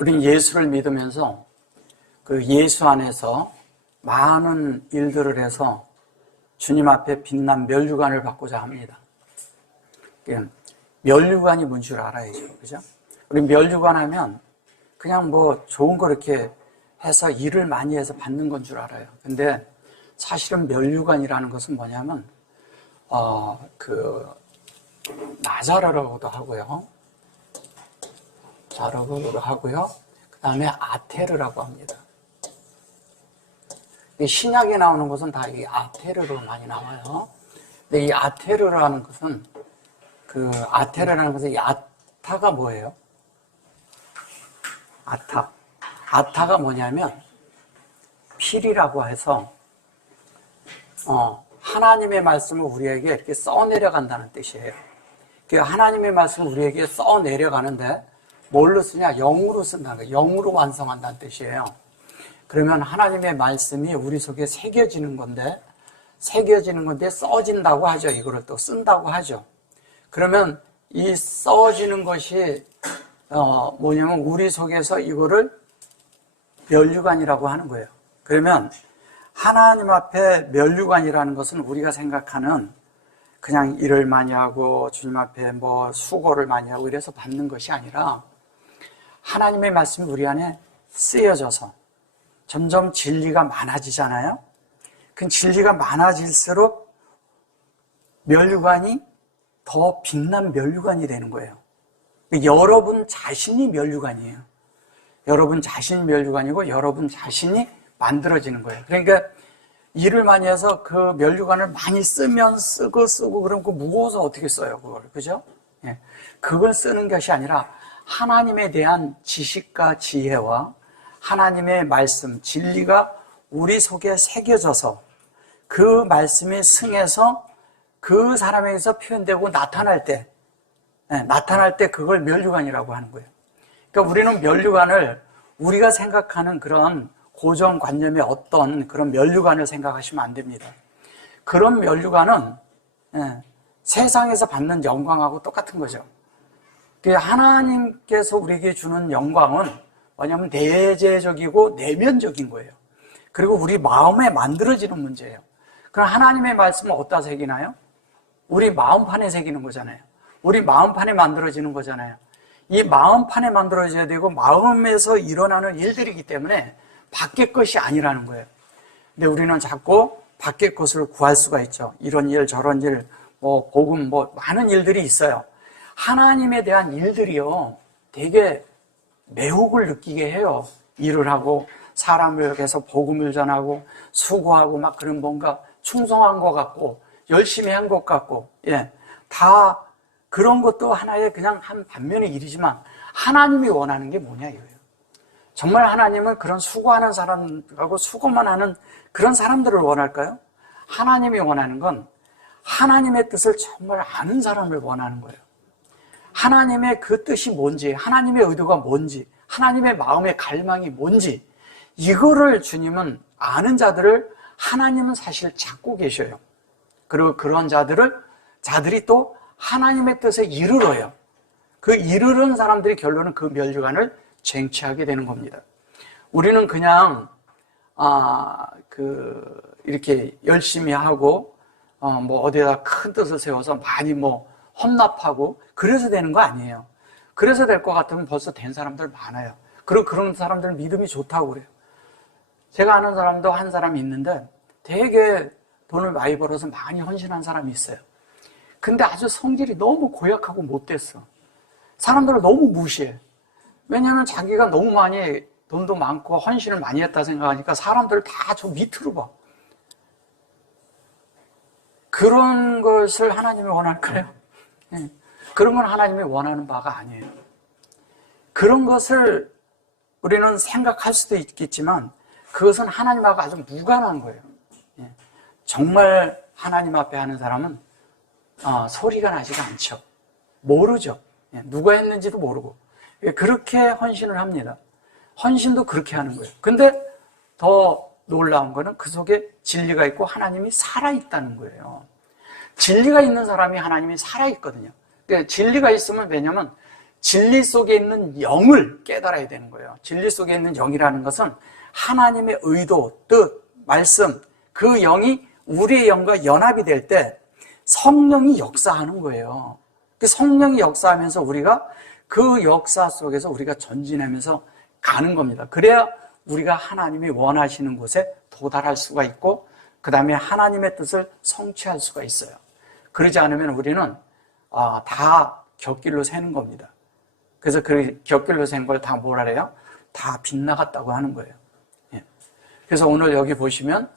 우린 예수를 믿으면서 그 예수 안에서 많은 일들을 해서 주님 앞에 빛난 면류관을 받고자 합니다. 면류관이 뭔 줄 알아야죠. 그죠? 우리 면류관 하면 그냥 뭐 좋은 거 이렇게 해서 일을 많이 해서 받는 건 줄 알아요. 근데 사실은 면류관이라는 것은 뭐냐면, 나자르라고도 하고요. 자르고도 하고요. 그 다음에 아테르라고 합니다. 신약에 나오는 것은 다 이 아테르로 많이 나와요. 근데 이 아테르라는 것은, 이 아타가 뭐예요? 아타가 뭐냐면, 필이라고 해서, 하나님의 말씀을 우리에게 이렇게 써내려간다는 뜻이에요. 하나님의 말씀을 우리에게 써내려가는데, 뭘로 쓰냐? 영으로 쓴다는 거예요. 영으로 완성한다는 뜻이에요. 그러면 하나님의 말씀이 우리 속에 새겨지는 건데 써진다고 하죠. 이거를 또 쓴다고 하죠. 그러면 이 써지는 것이 뭐냐면 우리 속에서 이거를 면류관이라고 하는 거예요. 그러면 하나님 앞에 면류관이라는 것은 우리가 생각하는 그냥 일을 많이 하고 주님 앞에 뭐 수고를 많이 하고 이래서 받는 것이 아니라 하나님의 말씀이 우리 안에 쓰여져서 점점 진리가 많아지잖아요. 그 진리가 많아질수록 면류관이 더 빛난 면류관이 되는 거예요. 여러분 자신이 면류관이에요. 여러분 자신이 면류관이고 여러분 자신이 만들어지는 거예요. 그러니까 일을 많이 해서 그 면류관을 많이 쓰면 쓰고 그러면 그 무거워서 어떻게 써요, 그걸. 그죠? 예. 그걸 쓰는 것이 아니라 하나님에 대한 지식과 지혜와 하나님의 말씀, 진리가 우리 속에 새겨져서 그 말씀이 승해서 그 사람에게서 표현되고 나타날 때 그걸 면류관이라고 하는 거예요. 그러니까 우리는 면류관을 우리가 생각하는 그런 고정관념의 어떤 그런 면류관을 생각하시면 안 됩니다. 그런 면류관은 세상에서 받는 영광하고 똑같은 거죠. 하나님께서 우리에게 주는 영광은 뭐냐면 내재적이고 내면적인 거예요. 그리고 우리 마음에 만들어지는 문제예요. 그럼 하나님의 말씀은 어디다 새기나요? 우리 마음판에 새기는 거잖아요. 우리 마음판에 만들어지는 거잖아요. 이 마음판에 만들어져야 되고 마음에서 일어나는 일들이기 때문에 밖의 것이 아니라는 거예요. 근데 우리는 자꾸 밖의 것을 구할 수가 있죠. 이런 일, 저런 일, 뭐 복음, 뭐 많은 일들이 있어요. 하나님에 대한 일들이요, 되게 매혹을 느끼게 해요. 일을 하고 사람을 위해서 복음을 전하고 수고하고 막 그런 뭔가 충성한 것 같고 열심히 한 것 같고, 다 그런 것도 하나의 그냥 한 반면의 일이지만 하나님이 원하는 게 뭐냐 이거예요. 정말 하나님은 그런 수고하는 사람하고 수고만 하는 그런 사람들을 원할까요? 하나님이 원하는 건 하나님의 뜻을 정말 아는 사람을 원하는 거예요. 하나님의 그 뜻이 뭔지, 하나님의 의도가 뭔지, 하나님의 마음의 갈망이 뭔지, 이거를 주님은 아는 자들을 하나님은 사실 찾고 계셔요. 그리고 그런 자들이 또 하나님의 뜻에 이르러요. 그 이르는 사람들이 결론은 그 면류관을 쟁취하게 되는 겁니다. 우리는 그냥 이렇게 열심히 하고 뭐 어디에다 큰 뜻을 세워서 많이 뭐 헌납하고 그래서 되는 거 아니에요. 그래서 될 것 같으면 벌써 된 사람들 많아요. 그리고 그런 사람들은 믿음이 좋다고 그래요. 제가 아는 사람도 한 사람이 있는데 되게 돈을 많이 벌어서 많이 헌신한 사람이 있어요. 근데 아주 성질이 너무 고약하고 못됐어. 사람들을 너무 무시해. 왜냐하면 자기가 너무 많이 돈도 많고 헌신을 많이 했다 생각하니까 사람들을 다 저 밑으로 봐. 그런 것을 하나님이 원할까요? 그런 건 하나님이 원하는 바가 아니에요. 그런 것을 우리는 생각할 수도 있겠지만 그것은 하나님하고 아주 무관한 거예요. 정말 하나님 앞에 하는 사람은 소리가 나지가 않죠. 모르죠. 누가 했는지도 모르고 그렇게 헌신을 합니다. 헌신도 그렇게 하는 거예요. 근데 더 놀라운 거는 그 속에 진리가 있고 하나님이 살아있다는 거예요. 진리가 있는 사람이 하나님이 살아있거든요. 그러니까 진리가 있으면 왜냐면 진리 속에 있는 영을 깨달아야 되는 거예요. 진리 속에 있는 영이라는 것은 하나님의 의도, 뜻, 말씀, 그 영이 우리의 영과 연합이 될 때 성령이 역사하는 거예요. 그 성령이 역사하면서 우리가 그 역사 속에서 우리가 전진하면서 가는 겁니다. 그래야 우리가 하나님이 원하시는 곳에 도달할 수가 있고 그 다음에 하나님의 뜻을 성취할 수가 있어요. 그러지 않으면 우리는 다 곁길로 새는 겁니다. 그래서 그 곁길로 샌 걸 다 뭐라 그래요? 다 빗나갔다고 하는 거예요. 그래서 오늘 여기 보시면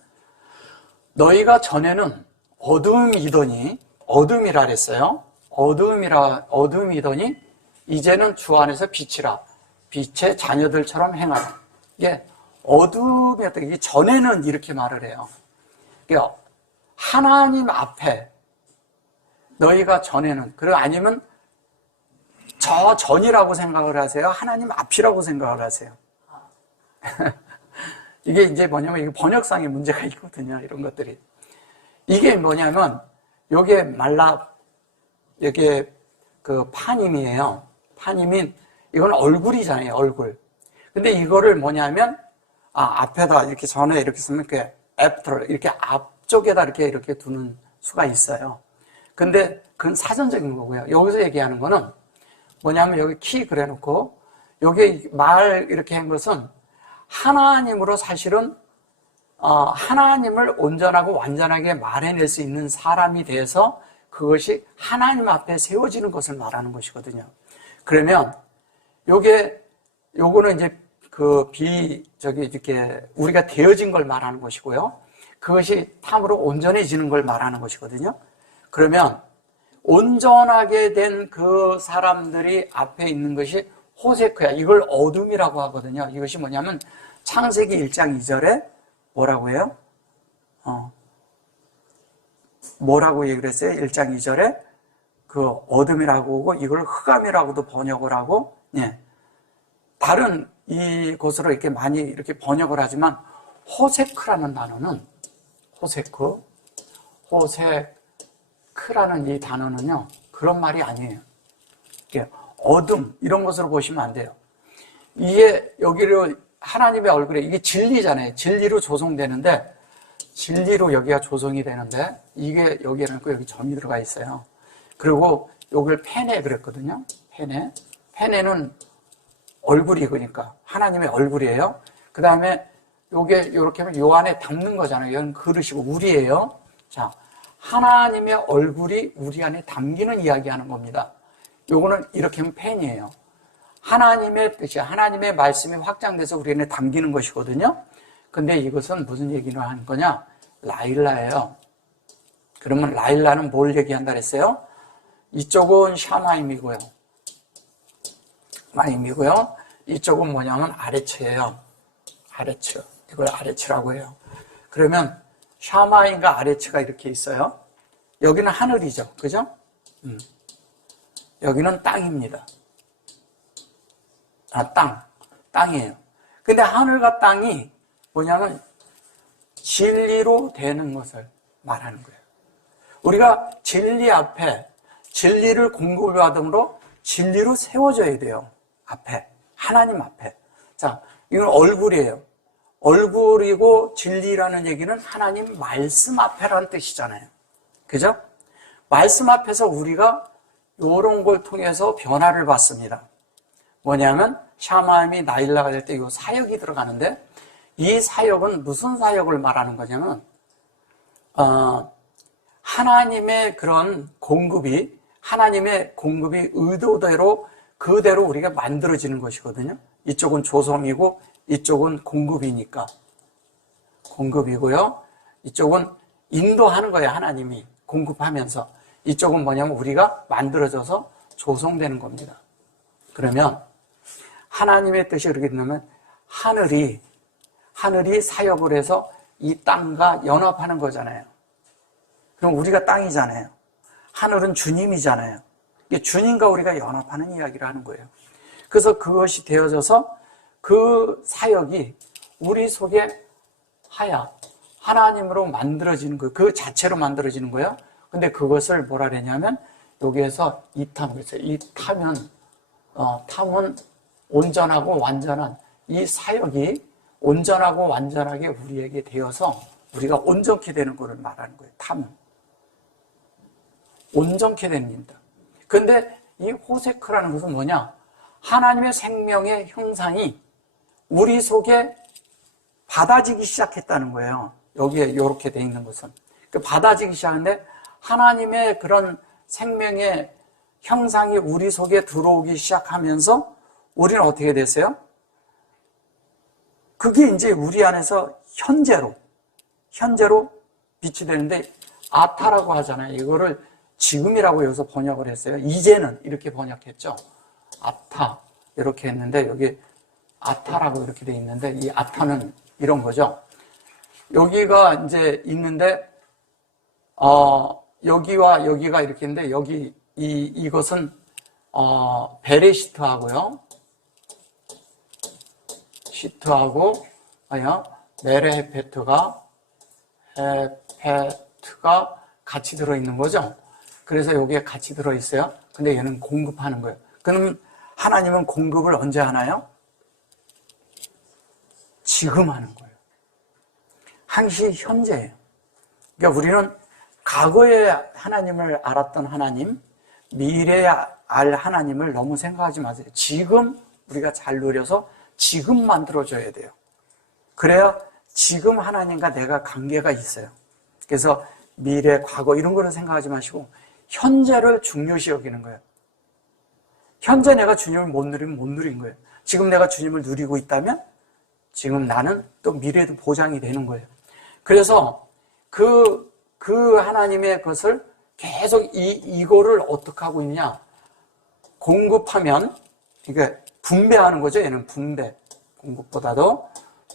너희가 전에는 어둠이더니 어둠이라 그랬어요. 어둠이더니 이제는 주 안에서 빛이라 빛의 자녀들처럼 행하라. 이게 어둠이었다. 이게 전에는 이렇게 말을 해요. 그러니까 하나님 앞에 너희가 전에는 그리고 아니면 저 전이라고 생각을 하세요? 하나님 앞이라고 생각을 하세요? 이게 이제 뭐냐면 이게 번역상의 문제가 있거든요. 이런 것들이. 이게 뭐냐면 요게 이게 그 파님이에요. 파님인 이건 얼굴이잖아요. 얼굴. 근데 이거를 뭐냐면 앞에다 이렇게 전에 이렇게 쓰면 이렇게 after 이렇게 앞쪽에다 이렇게 두는 수가 있어요. 근데 그건 사전적인 거고요. 여기서 얘기하는 거는 뭐냐면 여기 키 그래놓고 여기 말 이렇게 한 것은 하나님으로 사실은 하나님을 온전하고 완전하게 말해낼 수 있는 사람이 돼서 그것이 하나님 앞에 세워지는 것을 말하는 것이거든요. 그러면 요거는 이제 이렇게 우리가 되어진 걸 말하는 것이고요. 그것이 탐으로 온전해지는 걸 말하는 것이거든요. 그러면 온전하게 된 그 사람들이 앞에 있는 것이 호세크야. 이걸 어둠이라고 하거든요. 이것이 뭐냐면 창세기 1장 2절에 뭐라고 해요? 뭐라고 얘기를 했어요? 1장 2절에 그 어둠이라고 하고 이걸 흑암이라고도 번역을 하고 다른 이곳으로 이렇게 많이 이렇게 번역을 하지만 호세크라는 단어는 호세크라는 이 단어는요 그런 말이 아니에요. 어둠 이런 것으로 보시면 안 돼요. 이게 여기로 하나님의 얼굴에 이게 진리잖아요. 진리로 조성되는데 진리로 여기가 조성이 되는데 이게 여기에는 여기 점이 들어가 있어요. 그리고 여기를 페네 그랬거든요. 페네는 얼굴이 그러니까 하나님의 얼굴이에요. 그 다음에 요게 이렇게 하면 요 안에 담는 거잖아요. 이건 그릇이고 우리예요. 자, 하나님의 얼굴이 우리 안에 담기는 이야기하는 겁니다. 요거는 이렇게 하면 펜이에요. 하나님의 뜻이 하나님의 말씀이 확장돼서 우리 안에 담기는 것이거든요. 근데 이것은 무슨 얘기를 하는 거냐? 라일라예요. 그러면 라일라는 뭘 얘기한다 그랬어요? 이쪽은 샤마임이고요. 마임이고요. 이쪽은 뭐냐면 아레츠예요. 아레츠. 이걸 아레츠라고 해요. 그러면 샤마임과 아레츠가 이렇게 있어요. 여기는 하늘이죠. 그죠? 여기는 땅입니다. 땅이에요. 근데 하늘과 땅이 뭐냐면 진리로 되는 것을 말하는 거예요. 우리가 진리 앞에 진리를 공급을 받음으로 진리로 세워져야 돼요. 앞에. 하나님 앞에. 자, 이건 얼굴이에요. 얼굴이고 진리라는 얘기는 하나님 말씀 앞에라는 뜻이잖아요. 그죠? 말씀 앞에서 우리가 이런 걸 통해서 변화를 받습니다. 뭐냐면 샤마임이 나일라가 될 때 이 사역이 들어가는데 이 사역은 무슨 사역을 말하는 거냐면 하나님의 그런 공급이 하나님의 공급이 의도대로 그대로 우리가 만들어지는 것이거든요. 이쪽은 조성이고 이쪽은 공급이니까 공급이고요. 이쪽은 인도하는 거예요. 하나님이 공급하면서 이쪽은 뭐냐면 우리가 만들어져서 조성되는 겁니다. 그러면 하나님의 뜻이 그렇게 되면 하늘이 사역을 해서 이 땅과 연합하는 거잖아요. 그럼 우리가 땅이잖아요. 하늘은 주님이잖아요. 이게 주님과 우리가 연합하는 이야기를 하는 거예요. 그래서 그것이 되어져서 그 사역이 우리 속에 하나님으로 만들어지는 거예요. 그 자체로 만들어지는 거예요. 근데 그것을 뭐라 그러냐면 여기에서 이타면 탐은 온전하고 완전한 이 사역이 온전하고 완전하게 우리에게 되어서 우리가 온전케 되는 것을 말하는 거예요. 탐은 온전케 됩니다. 그런데 이 호세크라는 것은 뭐냐? 하나님의 생명의 형상이 우리 속에 받아지기 시작했다는 거예요. 여기에 이렇게 돼 있는 것은 받아지기 시작하는데 하나님의 그런 생명의 형상이 우리 속에 들어오기 시작하면서 우리는 어떻게 됐어요? 그게 이제 우리 안에서 현재로 빛이 되는데 아타라고 하잖아요. 이거를 지금이라고 여기서 번역을 했어요. 이제는 이렇게 번역했죠. 아타 이렇게 했는데 여기 아타라고 이렇게 돼 있는데 이 아타는 이런 거죠. 여기가 이제 있는데 여기와 여기가 이렇게 있는데 여기 이것은 베레시트하고요. 시트하고 메레헤페트가 같이 들어있는 거죠. 그래서 여기에 같이 들어있어요. 근데 얘는 공급하는 거예요. 그럼 하나님은 공급을 언제 하나요? 지금 하는 거예요. 항시 현재예요. 그러니까 우리는 과거에 하나님을 알았던 하나님, 미래에 알 하나님을 너무 생각하지 마세요. 지금 우리가 잘 누려서 지금 만들어줘야 돼요. 그래야 지금 하나님과 내가 관계가 있어요. 그래서 미래, 과거 이런 거는 생각하지 마시고 현재를 중요시 여기는 거예요. 현재 내가 주님을 못 누리면 못 누린 거예요. 지금 내가 주님을 누리고 있다면 지금 나는 또 미래에도 보장이 되는 거예요. 그래서 그 하나님의 것을 계속 이거를 어떻게 하고 있냐? 공급하면, 그러니까 분배하는 거죠. 얘는 분배. 공급보다도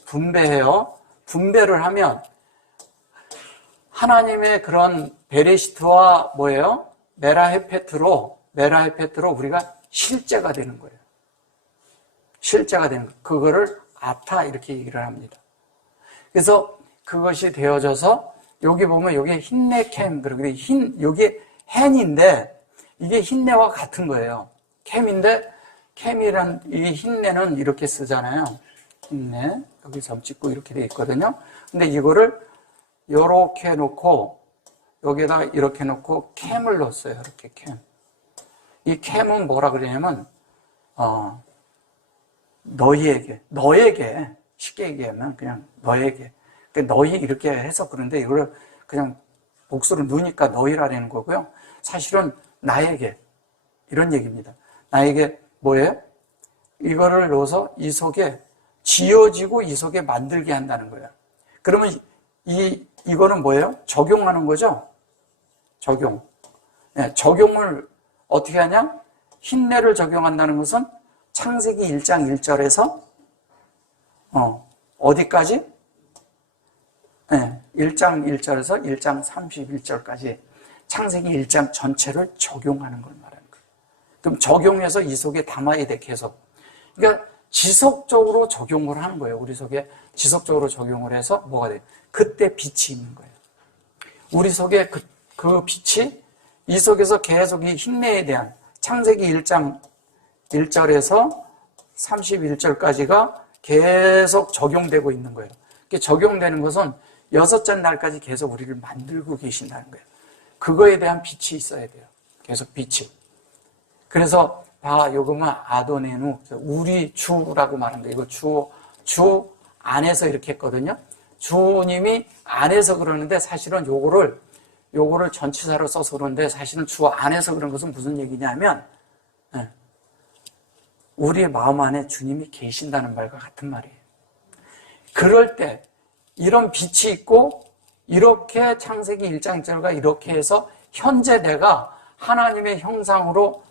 분배해요. 분배를 하면 하나님의 그런 베레시트와 뭐예요? 메라헤페트로 우리가 실제가 되는 거예요. 실제가 되는 거예요. 그거를 아타 이렇게 얘기를 합니다. 그래서 그것이 되어져서 여기 보면 여기 힌네캠 그리고 여기 헨인데 이게 힌네와 같은 거예요. 캠인데 캠이란 이 힌네는 이렇게 쓰잖아요. 힌네 여기 점 찍고 이렇게 돼 있거든요. 근데 이거를 이렇게 놓고 여기에다가 이렇게 놓고 캠을 넣었어요. 이렇게 캠. 이 캠은 뭐라 그러냐면 너희에게 쉽게 얘기하면 그냥 너에게 너희 이렇게 해서 그런데 이걸 그냥 복수로 누니까 너희라는 거고요. 사실은 나에게 이런 얘기입니다. 나에게 뭐예요? 이거를 넣어서 이 속에 지어지고 이 속에 만들게 한다는 거예요. 그러면 이거는 뭐예요? 적용하는 거죠? 적용. 네, 적용을 어떻게 하냐? 힌내를 적용한다는 것은 창세기 1장 1절에서 어디까지? 네, 1장 1절에서 1장 31절까지 창세기 1장 전체를 적용하는 걸 말하는 거예요. 그럼 적용해서 이 속에 담아야 돼, 계속. 그러니까 지속적으로 적용을 하는 거예요. 우리 속에 지속적으로 적용을 해서 뭐가 돼요? 그때 빛이 있는 거예요. 우리 속에 그 빛이 이 속에서 계속 이 힌내에 대한 창세기 1장 1절에서 31절까지가 계속 적용되고 있는 거예요. 적용되는 것은 여섯째 날까지 계속 우리를 만들고 계신다는 거예요. 그거에 대한 빛이 있어야 돼요. 계속 빛이. 그래서 요거는 아도네누, 우리 주라고 말한 거예요. 이거 주 안에서 이렇게 했거든요. 주님이 안에서 그러는데 사실은 요거를 전치사로 써서 그러는데 사실은 주 안에서 그런 것은 무슨 얘기냐면 우리의 마음 안에 주님이 계신다는 말과 같은 말이에요. 그럴 때 이런 빛이 있고 이렇게 창세기 1장 1절과 이렇게 해서 현재 내가 하나님의 형상으로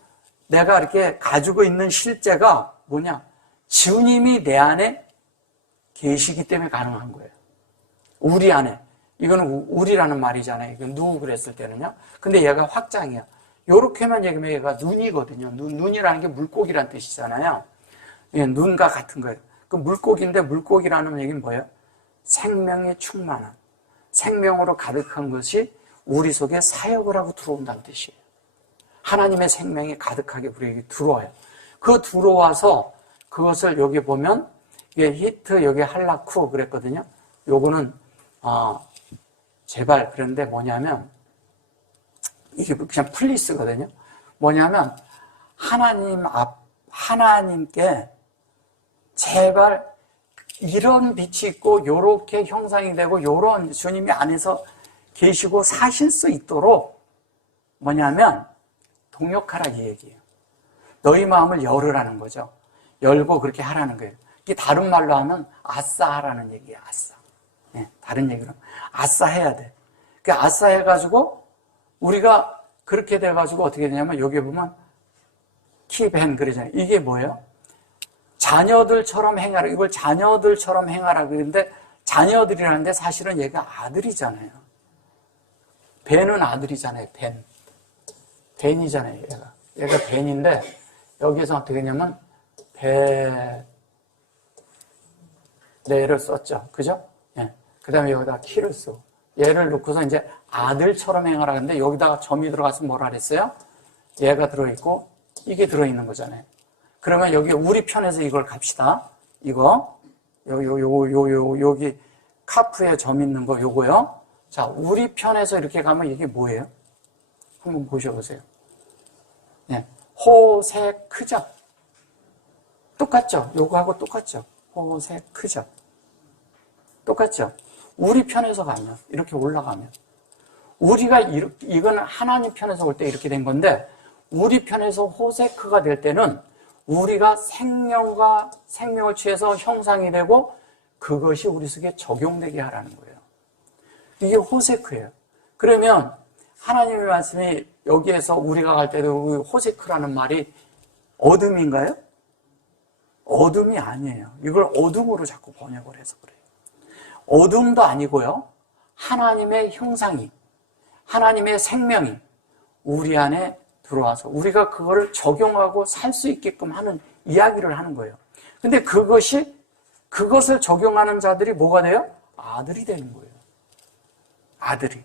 내가 이렇게 가지고 있는 실제가 뭐냐? 주님이 내 안에 계시기 때문에 가능한 거예요. 우리 안에. 이거는 우리라는 말이잖아요. 이건 누구 그랬을 때는요. 근데 얘가 확장이야. 요렇게만 얘기하면 얘가 눈이거든요. 눈이라는 게 물고기란 뜻이잖아요. 예, 눈과 같은 거예요. 그 물고기인데 물고기라는 얘기는 뭐예요? 생명에 충만한, 생명으로 가득한 것이 우리 속에 사역을 하고 들어온다는 뜻이에요. 하나님의 생명이 가득하게 우리에게 들어와요. 그 들어와서 그것을 여기 보면 이게 히트, 여기 할라쿠 그랬거든요. 요거는 제발 그런데 뭐냐면 이게 그냥 플리스거든요. 뭐냐면 하나님께 제발 이런 빛이 있고 요렇게 형상이 되고 요런 주님이 안에서 계시고 사실 수 있도록 뭐냐면 동역하라 이 얘기예요. 너희 마음을 열으라는 거죠. 열고 그렇게 하라는 거예요. 이게 다른 말로 하면 아싸 하라는 얘기예요. 아싸. 네, 다른 얘기로 아싸 해야 돼. 그 아싸 해가지고 우리가 그렇게 돼가지고 어떻게 되냐면 여기 보면 킵앤 그러잖아요. 이게 뭐예요? 자녀들처럼 행하라. 이걸 자녀들처럼 행하라 그러는데 자녀들이라는데 사실은 얘가 아들이잖아요. 벤은 아들이잖아요. 벤이잖아요. 얘가 벤인데 여기에서 어떻게 했냐면 베네를 썼죠. 그죠? 예. 그 다음에 여기다가 키를 쓰고 얘를 놓고서 이제 아들처럼 행하라 하는데 여기다가 점이 들어가서 뭐라 그랬어요? 얘가 들어있고 이게 들어있는 거잖아요. 그러면 여기 우리 편에서 이걸 갑시다. 이거 여기 카프에 점 있는 거 요거요. 자, 우리 편에서 이렇게 가면 이게 뭐예요? 한번 보셔보세요. 네. 호세크죠. 똑같죠? 요거하고 똑같죠? 호세크죠. 똑같죠? 우리 편에서 가면, 이렇게 올라가면. 우리가, 이건 하나님 편에서 올 때 이렇게 된 건데, 우리 편에서 호세크가 될 때는 우리가 생명을 취해서 형상이 되고 그것이 우리 속에 적용되게 하라는 거예요. 이게 호세크예요. 그러면 하나님의 말씀이 여기에서 우리가 갈 때도 호세크라는 말이 어둠인가요? 어둠이 아니에요. 이걸 어둠으로 자꾸 번역을 해서 그래요. 어둠도 아니고요. 하나님의 형상이, 하나님의 생명이 우리 안에 들어와서 우리가 그거를 적용하고 살 수 있게끔 하는 이야기를 하는 거예요. 근데 그것을 적용하는 자들이 뭐가 돼요? 아들이 되는 거예요. 아들이.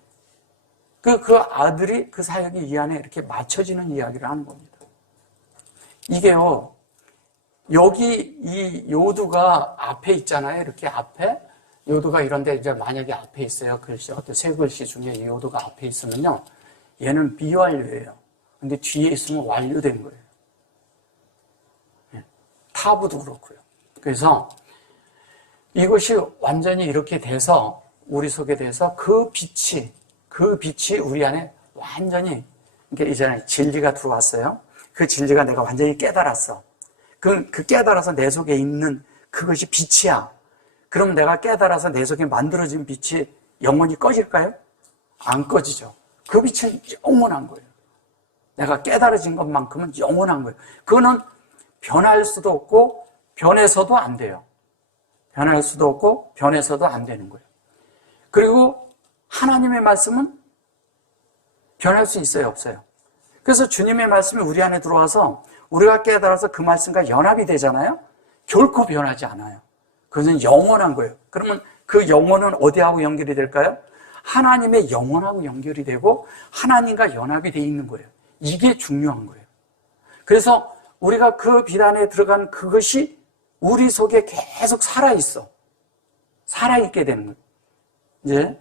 그 아들이 그 사역이 이 안에 이렇게 맞춰지는 이야기를 하는 겁니다. 이게요, 여기 이 요두가 앞에 있잖아요. 이렇게 앞에. 요두가 이런데 이제 만약에 앞에 있어요. 글씨, 어떤 세 글씨 중에 이 요두가 앞에 있으면요. 얘는 비완료예요. 근데 뒤에 있으면 완료된 거예요. 타부도 그렇고요. 그래서 이것이 완전히 이렇게 돼서 우리 속에 대해서 그 빛이 우리 안에 완전히 이게 이제 진리가 들어왔어요. 그 진리가 내가 완전히 깨달았어. 그 깨달아서 내 속에 있는 그것이 빛이야. 그럼 내가 깨달아서 내 속에 만들어진 빛이 영원히 꺼질까요? 안 꺼지죠. 그 빛은 영원한 거예요. 내가 깨달아진 것만큼은 영원한 거예요. 그거는 변할 수도 없고 변해서도 안 돼요. 변할 수도 없고 변해서도 안 되는 거예요. 그리고 하나님의 말씀은 변할 수 있어요, 없어요? 그래서 주님의 말씀이 우리 안에 들어와서 우리가 깨달아서 그 말씀과 연합이 되잖아요. 결코 변하지 않아요. 그것은 영원한 거예요. 그러면 그 영혼은 어디하고 연결이 될까요? 하나님의 영혼하고 연결이 되고 하나님과 연합이 돼 있는 거예요. 이게 중요한 거예요. 그래서 우리가 그 빛 안에 들어간 그것이 우리 속에 계속 살아있어. 살아있게 되는 거예요. 이제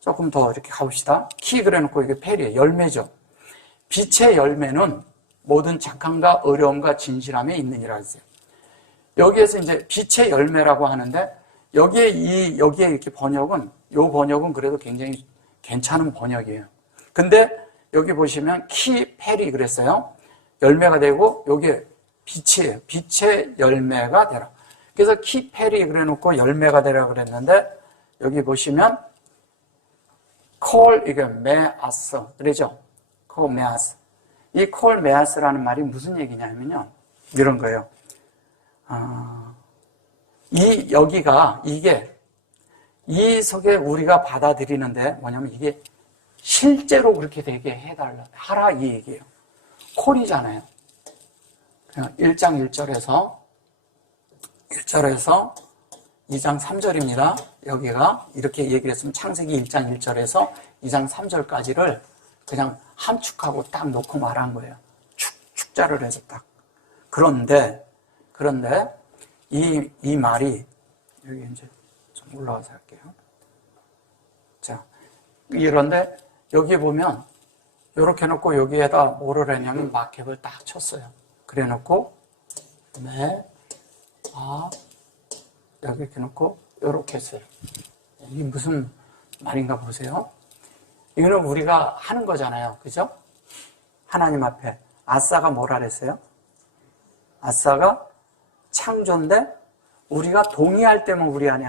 조금 더 이렇게 가봅시다. 키 그래놓고 이게 페리에 열매죠. 빛의 열매는 모든 착함과 어려움과 진실함에 있느니라 했어요. 여기에서 이제 빛의 열매라고 하는데 여기에 이렇게 요 번역은 그래도 굉장히 괜찮은 번역이에요. 근데 여기 보시면 키 페리 그랬어요. 열매가 되고 여기에 빛이에요. 빛의 열매가 되라. 그래서 키 페리 그래놓고 열매가 되라 그랬는데 여기 보시면 콜 이게 메아스 그러죠. 콜 메아스. 이 콜 메아스라는 말이 무슨 얘기냐면요. 이런 거예요. 이 속에 우리가 받아들이는데 뭐냐면 이게 실제로 그렇게 되게 하라 이 얘기예요. 콜이잖아요. 1장 1절에서 2장 3절입니다. 여기가 이렇게 얘기를 했으면 창세기 1장 1절에서 2장 3절까지를 그냥 함축하고 딱 놓고 말한 거예요. 축자를 해서 딱. 그런데 이 말이 여기 이제 좀 올라가서 할게요. 자, 이런데 여기 보면 이렇게 놓고 여기에다 뭐를 했냐면 마켓을 딱 쳤어요. 그래 놓고 여기 이렇게 놓고 이렇게 했어요. 이게 무슨 말인가 보세요. 이거는 우리가 하는 거잖아요. 그죠? 하나님 앞에. 아싸가 뭐라 그랬어요? 아싸가 창조인데 우리가 동의할 때만 우리 안에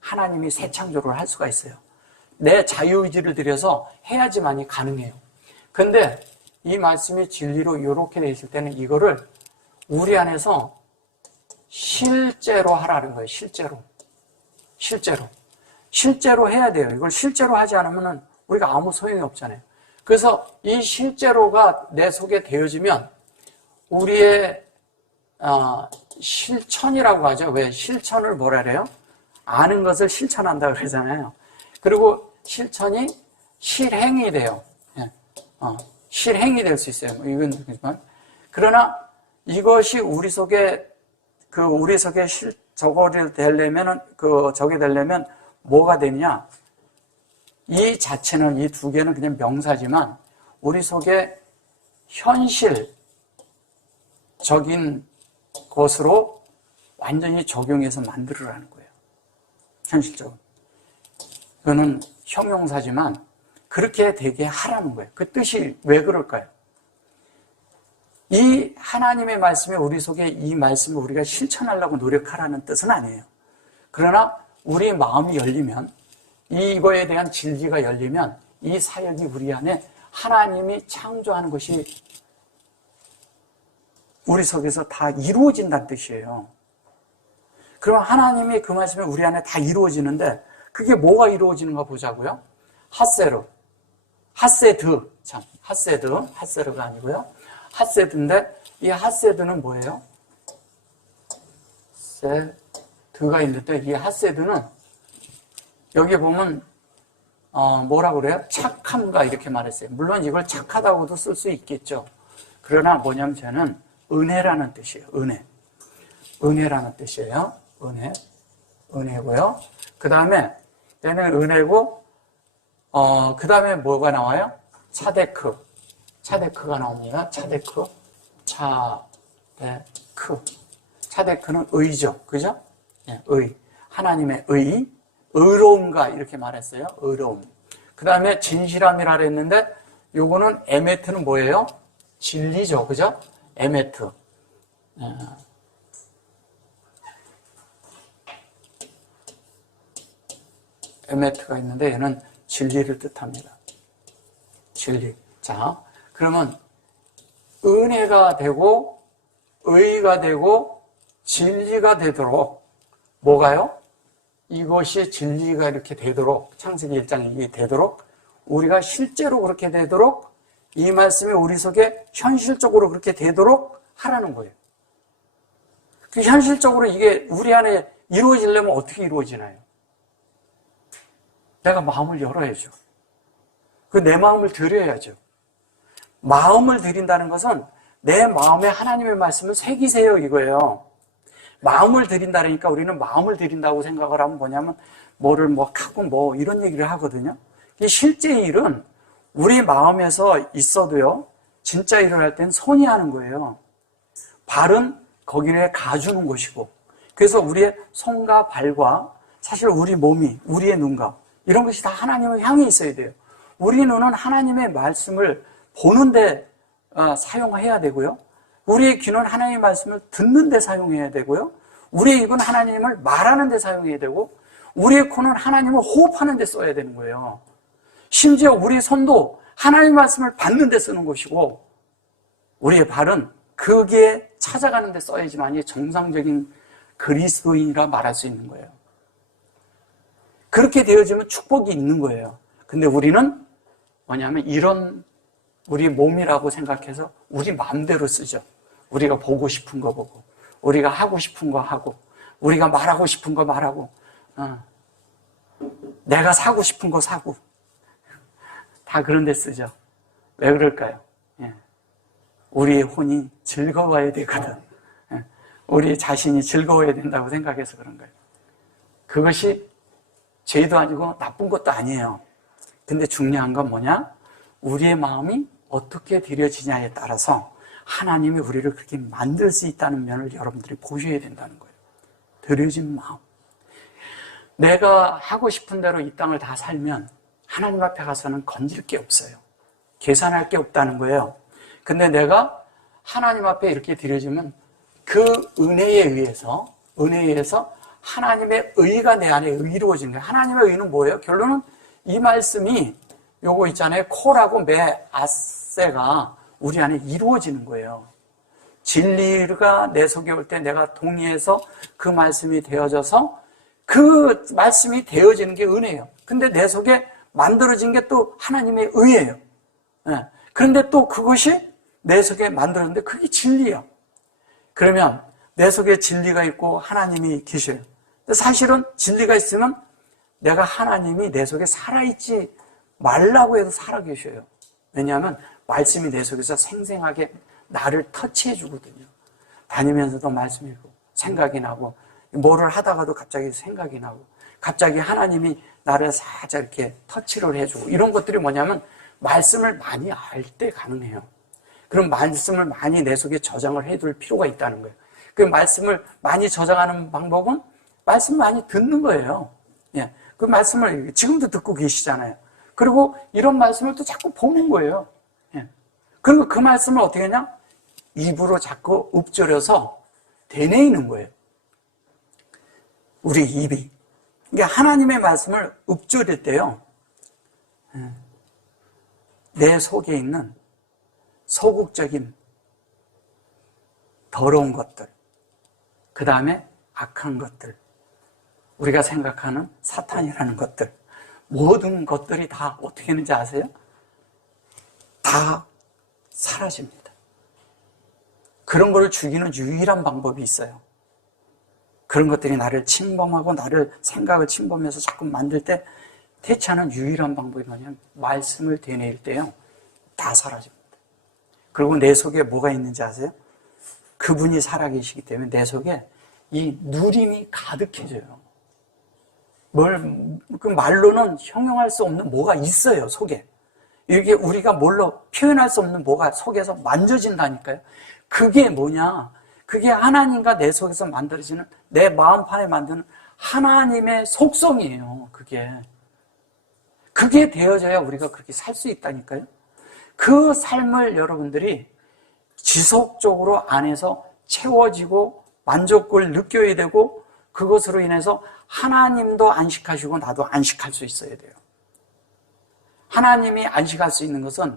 하나님이 새 창조를 할 수가 있어요. 내 자유의지를 들여서 해야지만이 가능해요. 근데 이 말씀이 진리로 이렇게 돼 있을 때는 이거를 우리 안에서 실제로 하라는 거예요. 실제로 해야 돼요. 이걸 실제로 하지 않으면 우리가 아무 소용이 없잖아요. 그래서 이 실제로가 내 속에 되어지면 우리의 실천이라고 하죠. 왜? 실천을 뭐라 그래요? 아는 것을 실천한다고 그러잖아요. 그리고 실천이 실행이 돼요. 실행이 될 수 있어요. 이건 그렇지만. 그러나 이것이 우리 속에 저게 되려면 뭐가 되냐? 이 자체는, 이 두 개는 그냥 명사지만 우리 속에 현실적인 것으로 완전히 적용해서 만들으라는 거예요. 현실적으로. 그거는 형용사지만 그렇게 되게 하라는 거예요. 그 뜻이 왜 그럴까요? 이 하나님의 말씀이 우리 속에 이 말씀을 우리가 실천하려고 노력하라는 뜻은 아니에요. 그러나 우리 마음이 열리면, 이거에 대한 진리가 열리면 이 사역이 우리 안에 하나님이 창조하는 것이 우리 속에서 다 이루어진다는 뜻이에요. 그럼 하나님이 그 말씀이 우리 안에 다 이루어지는데 그게 뭐가 이루어지는가 보자고요. 핫세드가 아니고요. 핫세드인데 이 핫세드는 뭐예요? 세드가 있는데 이 핫세드는 여기 보면 뭐라고 그래요? 착함가 이렇게 말했어요. 물론 이걸 착하다고도 쓸 수 있겠죠. 그러나 뭐냐면 저는 은혜라는 뜻이에요. 은혜라는 뜻이에요. 은혜고요. 그 다음에 얘는 은혜고 그 다음에 뭐가 나와요? 차데크가 나옵니다. 차데크는 의죠. 그죠? 네, 의. 하나님의 의로움가 이렇게 말했어요. 의로움. 그 다음에 진실함이라 그랬는데 요거는 에메트는 뭐예요? 진리죠. 그죠? 에메트. 에메트가 있는데 얘는 진리를 뜻합니다. 진리. 자, 그러면 은혜가 되고 의가 되고 진리가 되도록 뭐가요? 이것이 진리가 이렇게 되도록 창세기 1장 이게 되도록 우리가 실제로 그렇게 되도록 이 말씀이 우리 속에 현실적으로 그렇게 되도록 하라는 거예요. 그 현실적으로 이게 우리 안에 이루어지려면 어떻게 이루어지나요? 내가 마음을 열어야죠. 내 마음을 드려야죠. 마음을 드린다는 것은 내 마음에 하나님의 말씀을 새기세요 이거예요. 마음을 드린다니까 우리는 마음을 드린다고 생각을 하면 뭐냐면 뭐를 하고 이런 얘기를 하거든요. 실제 일은 우리 마음에서 있어도요. 진짜 일을 할 땐 손이 하는 거예요. 발은 거기에 가주는 것이고 그래서 우리의 손과 발과 사실 우리 몸이 우리의 눈과 이런 것이 다 하나님을 향해 있어야 돼요. 우리 눈은 하나님의 말씀을 보는데 사용해야 되고요. 우리의 귀는 하나님의 말씀을 듣는 데 사용해야 되고요. 우리의 입은 하나님을 말하는 데 사용해야 되고 우리의 코는 하나님을 호흡하는 데 써야 되는 거예요. 심지어 우리의 손도 하나님의 말씀을 받는 데 쓰는 것이고 우리의 발은 거기에 찾아가는 데 써야지만이 정상적인 그리스도인이라 말할 수 있는 거예요. 그렇게 되어지면 축복이 있는 거예요. 근데 우리는 뭐냐면 이런 우리 몸이라고 생각해서 우리 마음대로 쓰죠. 우리가 보고 싶은 거 보고 우리가 하고 싶은 거 하고 우리가 말하고 싶은 거 말하고 내가 사고 싶은 거 사고 다 그런 데 쓰죠. 왜 그럴까요? 예. 우리의 혼이 즐거워야 되거든. 우리 자신이 즐거워야 된다고 생각해서 그런 거예요. 그것이 죄도 아니고 나쁜 것도 아니에요. 근데 중요한 건 뭐냐? 우리의 마음이 어떻게 들여지냐에 따라서 하나님이 우리를 그렇게 만들 수 있다는 면을 여러분들이 보셔야 된다는 거예요. 들여진 마음. 내가 하고 싶은 대로 이 땅을 다 살면 하나님 앞에 가서는 건질 게 없어요. 계산할 게 없다는 거예요. 근데 내가 하나님 앞에 이렇게 들여지면 그 은혜에 의해서 하나님의 의가 내 안에 이루어지는 거예요. 하나님의 의는 뭐예요? 결론은 이 말씀이 요거 있잖아요. 콜하고 메, 아세가 우리 안에 이루어지는 거예요. 진리가 내 속에 올 때 내가 동의해서 그 말씀이 되어져서 그 말씀이 되어지는 게 은혜예요. 근데 내 속에 만들어진 게 또 하나님의 의예요. 그런데 또 그것이 내 속에 만들어졌는데 그게 진리야. 그러면 내 속에 진리가 있고 하나님이 계셔요. 사실은 진리가 있으면 내가 하나님이 내 속에 살아있지 말라고 해도 살아계셔요. 왜냐하면 말씀이 내 속에서 생생하게 나를 터치해 주거든요. 다니면서도 말씀이 있고 생각이 나고 뭐를 하다가도 갑자기 생각이 나고 갑자기 하나님이 나를 살짝 이렇게 터치를 해주고 이런 것들이 뭐냐면 말씀을 많이 알 때 가능해요. 그럼 말씀을 많이 내 속에 저장을 해둘 필요가 있다는 거예요. 그 말씀을 많이 저장하는 방법은 말씀 많이 듣는 거예요. 예. 그 말씀을 지금도 듣고 계시잖아요. 그리고 이런 말씀을 또 자꾸 보는 거예요. 예. 그리고 그 말씀을 어떻게 하냐? 입으로 자꾸 읊조려서 되뇌이는 거예요. 우리 입이. 그러니까 하나님의 말씀을 읊조릴 때요. 내 속에 있는 소극적인 더러운 것들, 그 다음에 악한 것들, 우리가 생각하는 사탄이라는 것들, 모든 것들이 다 어떻게 하는지 아세요? 다 사라집니다. 그런 걸 죽이는 유일한 방법이 있어요. 그런 것들이 나를 침범하고 나를 생각을 침범해서 자꾸 만들 때 대처하는 유일한 방법이 뭐냐면 말씀을 되뇌일 때요. 다 사라집니다. 그리고 내 속에 뭐가 있는지 아세요? 그분이 살아계시기 때문에 내 속에 이 누림이 가득해져요. 그 말로는 형용할 수 없는 뭐가 있어요, 속에. 이게 우리가 뭘로 표현할 수 없는 뭐가 속에서 만져진다니까요. 그게 뭐냐? 그게 하나님과 내 속에서 만들어지는 내 마음판에 만드는 하나님의 속성이에요, 그게 되어져야 우리가 그렇게 살 수 있다니까요. 그 삶을 여러분들이 지속적으로 안에서 채워지고 만족을 느껴야 되고 그것으로 인해서 하나님도 안식하시고 나도 안식할 수 있어야 돼요. 하나님이 안식할 수 있는 것은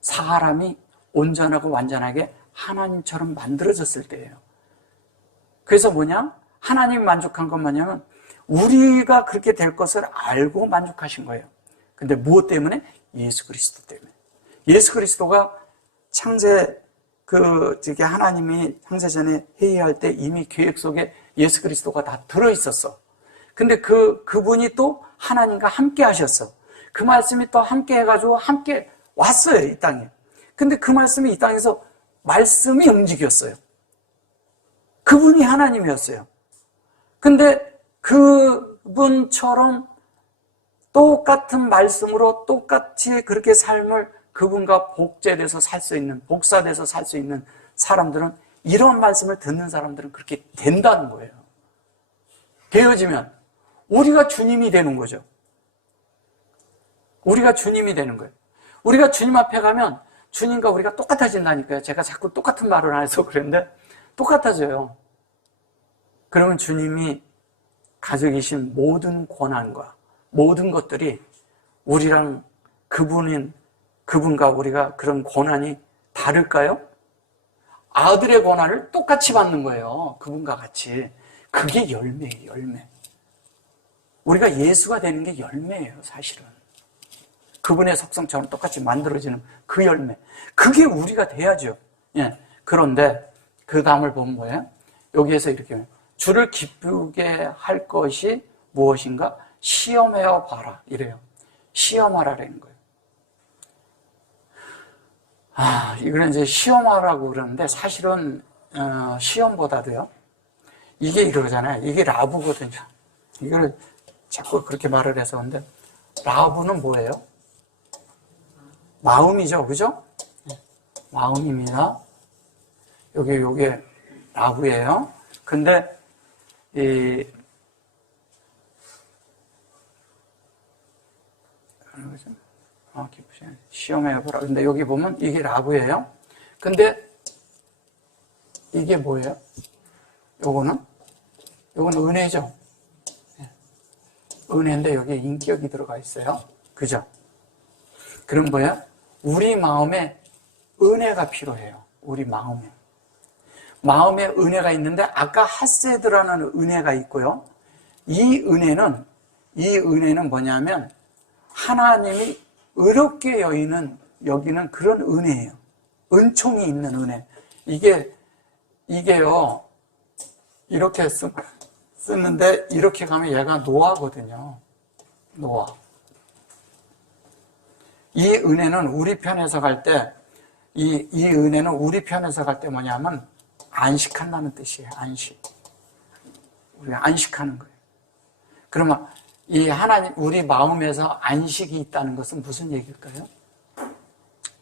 사람이 온전하고 완전하게 하나님처럼 만들어졌을 때예요. 그래서 뭐냐? 하나님이 만족한 건 뭐냐면 우리가 그렇게 될 것을 알고 만족하신 거예요. 근데 무엇 때문에? 예수 그리스도 때문에. 예수 그리스도가 하나님이 창세전에 회의할 때 이미 계획 속에 예수 그리스도가 다 들어있었어. 근데 그분이 또 하나님과 함께 하셨어. 그 말씀이 또 함께 해가지고 함께 왔어요, 이 땅에. 근데 그 말씀이 이 땅에서 말씀이 움직였어요. 그분이 하나님이었어요. 근데 그분처럼 똑같은 말씀으로 똑같이 그렇게 삶을 그분과 복제돼서 살 수 있는, 복사돼서 살 수 있는 사람들은 이런 말씀을 듣는 사람들은 그렇게 된다는 거예요. 되어지면 우리가 주님이 되는 거죠. 우리가 주님이 되는 거예요. 우리가 주님 앞에 가면 주님과 우리가 똑같아진다니까요. 제가 자꾸 똑같은 말을 안 해서 그랬는데 똑같아져요. 그러면 주님이 가지고 계신 모든 권한과 모든 것들이 우리랑 그분과 우리가 그런 권한이 다를까요? 아들의 권한을 똑같이 받는 거예요. 그분과 같이. 그게 열매예요, 열매. 우리가 예수가 되는 게 열매예요, 사실은. 그분의 속성처럼 똑같이 만들어지는 그 열매. 그게 우리가 돼야죠. 예. 그런데 그 다음을 보면 뭐예요? 여기에서 이렇게 주를 기쁘게 할 것이 무엇인가? 시험하여 봐라. 이래요. 시험하라는 거예요. 이거는 이제 시험하라고 그러는데 사실은 시험보다도요. 이게 이러잖아요. 이게 라브거든요. 이걸 자꾸 그렇게 말을 해서 근데 라브는 뭐예요? 마음이죠, 그죠? 마음입니다. 요게 라브예요. 근데 시험해보라. 근데 여기 보면 이게 라브예요. 근데 이게 뭐예요? 요거는 은혜죠. 은혜인데 여기에 인격이 들어가 있어요. 그죠? 그럼 뭐야? 우리 마음에 은혜가 필요해요. 우리 마음에. 마음에 은혜가 있는데 아까 하세드라는 은혜가 있고요. 이 은혜는 뭐냐면 하나님이 의롭게 여기는 그런 은혜예요. 은총이 있는 은혜. 이게요. 이렇게 쓰는데 이렇게 가면 얘가 노아거든요. 노아. 이 은혜는 우리 편에서 갈 때, 이 은혜는 우리 편에서 갈 때 뭐냐면 안식한다는 뜻이에요. 안식. 우리가 안식하는 거예요. 그러면 이 하나님, 우리 마음에서 안식이 있다는 것은 무슨 얘기일까요?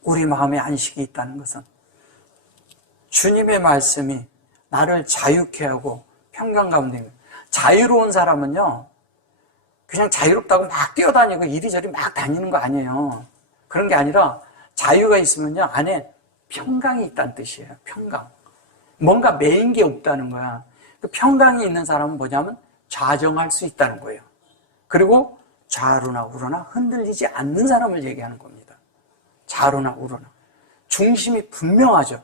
우리 마음에 안식이 있다는 것은 주님의 말씀이 나를 자유케 하고 평강 가운데 자유로운 사람은요, 그냥 자유롭다고 막 뛰어다니고 이리저리 막 다니는 거 아니에요. 그런 게 아니라 자유가 있으면요, 안에 평강이 있다는 뜻이에요. 평강. 뭔가 매인 게 없다는 거야. 그 평강이 있는 사람은 뭐냐면 좌정할 수 있다는 거예요. 그리고 좌로나 우로나 흔들리지 않는 사람을 얘기하는 겁니다. 좌로나 우로나. 중심이 분명하죠.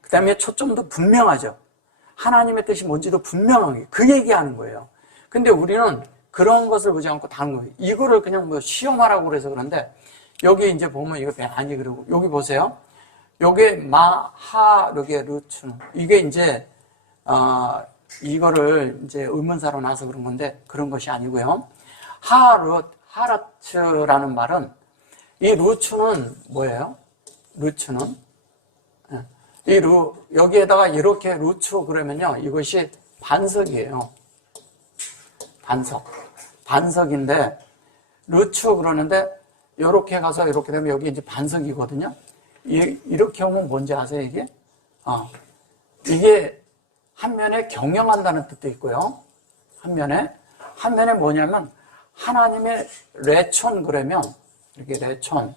그 다음에 초점도 분명하죠. 하나님의 뜻이 뭔지도 분명하게 그 얘기하는 거예요. 근데 우리는 그런 것을 보지 않고 다른 거예요. 이거를 그냥 뭐 시험하라고 그래서 그런데 여기 이제 보면 이거 아니 그러고 여기 보세요. 요게 여기에 루츠. 이게 이제 이거를 이제 의문사로 나서 그런 건데 그런 것이 아니고요. 하라츠라는 말은 이 루츠는 뭐예요? 루츠는 여기에다가 이렇게 루츠 그러면요. 이것이 반석이에요. 반석인데 루츠 그러는데 이렇게 가서 이렇게 되면 여기 이제 반석이거든요. 이렇게 오면 뭔지 아세요, 이게? 이게 한 면에 경영한다는 뜻도 있고요. 한 면에 뭐냐면 하나님의 레촌 그러면 이렇게 레촌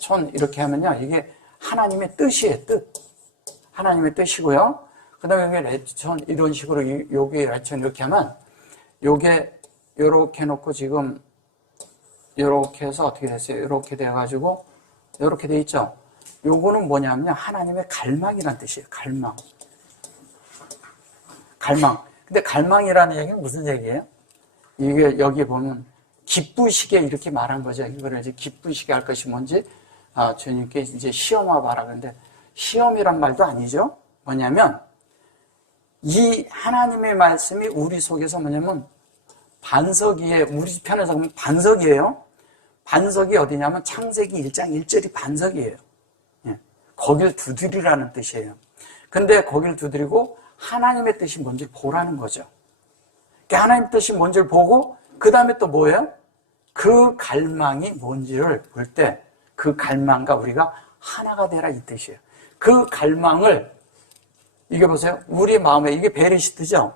촌 이렇게 하면요. 이게 하나님의 뜻이에요, 뜻. 하나님의 뜻이고요. 그 다음에 여기 레촌 이런 식으로 여기 레촌 이렇게 하면 요게 요렇게 해놓고 지금 요렇게 해서 어떻게 됐어요? 요렇게 돼가지고 요렇게 돼 있죠? 요거는 뭐냐면요. 하나님의 갈망이라는 뜻이에요. 갈망. 근데 갈망이라는 얘기는 무슨 얘기예요? 이게 여기 보면 기쁘시게 이렇게 말한 거죠. 이거를 이제 기쁘시게 할 것이 뭔지 주님께 이제 시험하 봐라. 그런데 시험이란 말도 아니죠. 뭐냐면 이 하나님의 말씀이 우리 속에서 뭐냐면 반석이에 우리 편에서 보면 반석이에요. 반석이 어디냐면 창세기 1장 1절이 반석이에요. 거길 두드리라는 뜻이에요. 근데 거길 두드리고 하나님의 뜻이 뭔지 보라는 거죠. 그러니까 하나님의 뜻이 뭔지를 보고 그 다음에 또 뭐예요? 그 갈망이 뭔지를 볼 때 그 갈망과 우리가 하나가 되라 이 뜻이에요. 그 갈망을 이게 보세요. 우리 마음에 이게 베리시트죠.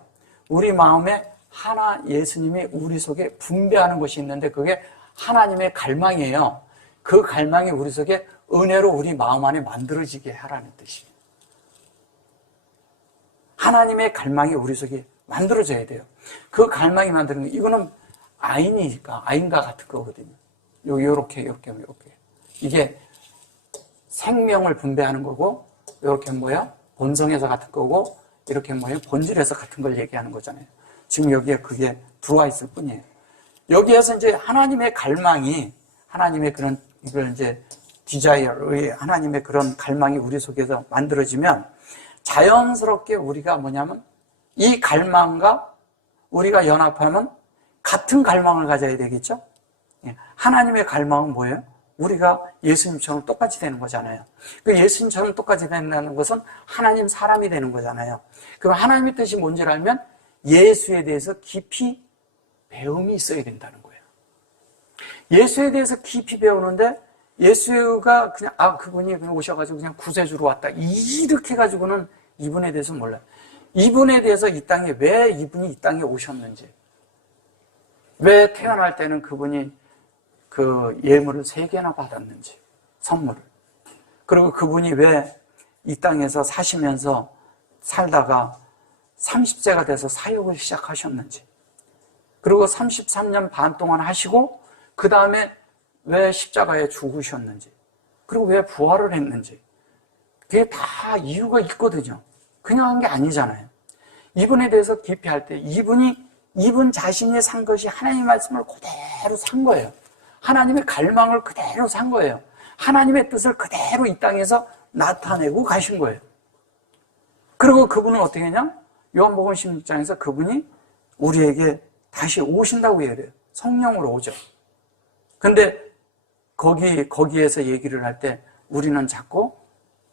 우리 마음에 하나 예수님이 우리 속에 분배하는 것이 있는데 그게 하나님의 갈망이에요. 그 갈망이 우리 속에 은혜로 우리 마음 안에 만들어지게 하라는 뜻이에요. 하나님의 갈망이 우리 속에 만들어져야 돼요. 그 갈망이 만드는 거 이거는 아인과 같은 거거든요. 요렇게. 이게 생명을 분배하는 거고 요렇게 뭐야? 본성에서 같은 거고 이렇게 뭐예요? 본질에서 같은 걸 얘기하는 거잖아요. 지금 여기에 그게 들어와 있을 뿐이에요. 여기에서 이제 하나님의 갈망이 하나님의 그런 이걸 이제 디자이어의 하나님의 그런 갈망이 우리 속에서 만들어지면 자연스럽게 우리가 뭐냐면 이 갈망과 우리가 연합하면 같은 갈망을 가져야 되겠죠? 하나님의 갈망은 뭐예요? 우리가 예수님처럼 똑같이 되는 거잖아요. 그 예수님처럼 똑같이 된다는 것은 하나님 사람이 되는 거잖아요. 그럼 하나님의 뜻이 뭔지를 알면 예수에 대해서 깊이 배움이 있어야 된다는 거예요. 예수에 대해서 깊이 배우는데 예수가 그냥 그분이 그냥 오셔가지고 그냥 구세주로 왔다 이렇게 가지고는 이분에 대해서 몰라요. 이분에 대해서 이 땅에 왜 이분이 이 땅에 오셨는지, 왜 태어날 때는 그분이 그 예물을 3개나 받았는지, 선물을. 그리고 그분이 왜 이 땅에서 사시면서 살다가 30세가 돼서 사역을 시작하셨는지, 그리고 33년 반 동안 하시고 그 다음에 왜 십자가에 죽으셨는지, 그리고 왜 부활을 했는지, 그게 다 이유가 있거든요. 그냥 한 게 아니잖아요. 이분에 대해서 깊이 할 때 이분 자신이 산 것이 하나님의 말씀을 그대로 산 거예요. 하나님의 갈망을 그대로 산 거예요. 하나님의 뜻을 그대로 이 땅에서 나타내고 가신 거예요. 그리고 그분은 어떻게 했냐? 요한복음 16장에서 그분이 우리에게 다시 오신다고 얘기해요. 성령으로 오죠. 근데 거기에서 얘기를 할 때 우리는 자꾸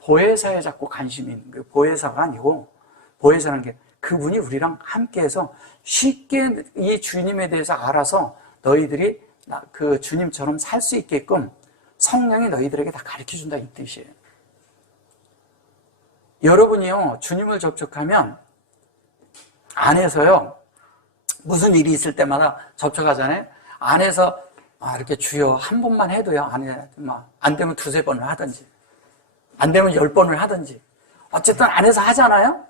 보혜사에 자꾸 관심이 있는 거예요. 보혜사가 아니고, 보혜사라는 게 그분이 우리랑 함께해서 쉽게 이 주님에 대해서 알아서 너희들이 그 주님처럼 살 수 있게끔 성령이 너희들에게 다 가르쳐준다 이 뜻이에요. 여러분이요, 주님을 접촉하면 안에서요, 무슨 일이 있을 때마다 접촉하잖아요. 안에서 이렇게 주여 한 번만 해도요, 안 되면 2-3번을 하든지, 안 되면 10번을 하든지, 어쨌든 안에서 하잖아요.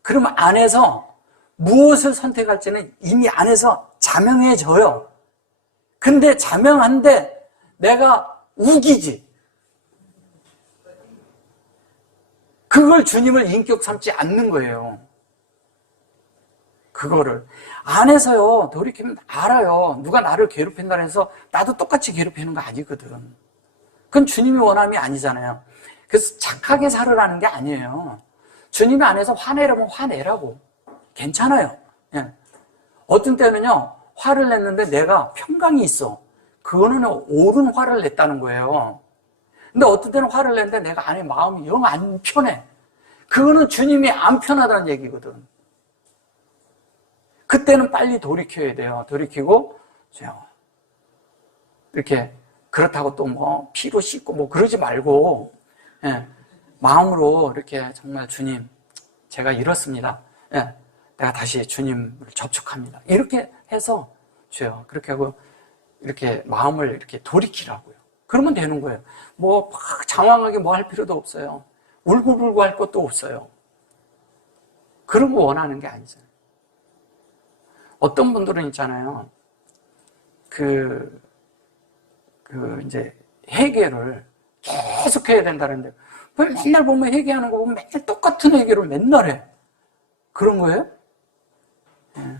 그러면 안에서 무엇을 선택할지는 이미 안에서 자명해져요. 근데 자명한데 내가 우기지. 그걸 주님을 인격 삼지 않는 거예요. 그거를 안에서요, 돌이키면 알아요. 누가 나를 괴롭힌다 해서 나도 똑같이 괴롭히는 거 아니거든. 그건 주님의 원함이 아니잖아요. 그래서 착하게 살으라는 게 아니에요. 주님 안에서 화내려면 화내라고. 괜찮아요. 예. 어떤 때는요, 화를 냈는데 내가 평강이 있어. 그거는 옳은 화를 냈다는 거예요. 근데 어떤 때는 화를 냈는데 내가 안에 마음이 영 안 편해. 그거는 주님이 안 편하다는 얘기거든. 그때는 빨리 돌이켜야 돼요. 돌이키고, 이렇게, 그렇다고 또 뭐, 피로 씻고 뭐 그러지 말고, 예, 마음으로 이렇게 정말 주님, 제가 이렇습니다. 예, 내가 다시 주님을 접촉합니다. 이렇게 해서, 주여, 그렇게 하고, 이렇게 마음을 이렇게 돌이키라고요. 그러면 되는 거예요. 뭐, 막 장황하게 뭐 할 필요도 없어요. 울고불고 할 것도 없어요. 그런 거 원하는 게 아니잖아요. 어떤 분들은 있잖아요. 이제 회개를 계속 해야 된다는데, 맨날 보면 회개하는 거 보면 맨날 똑같은 회개를 맨날 해. 그런 거예요? 네.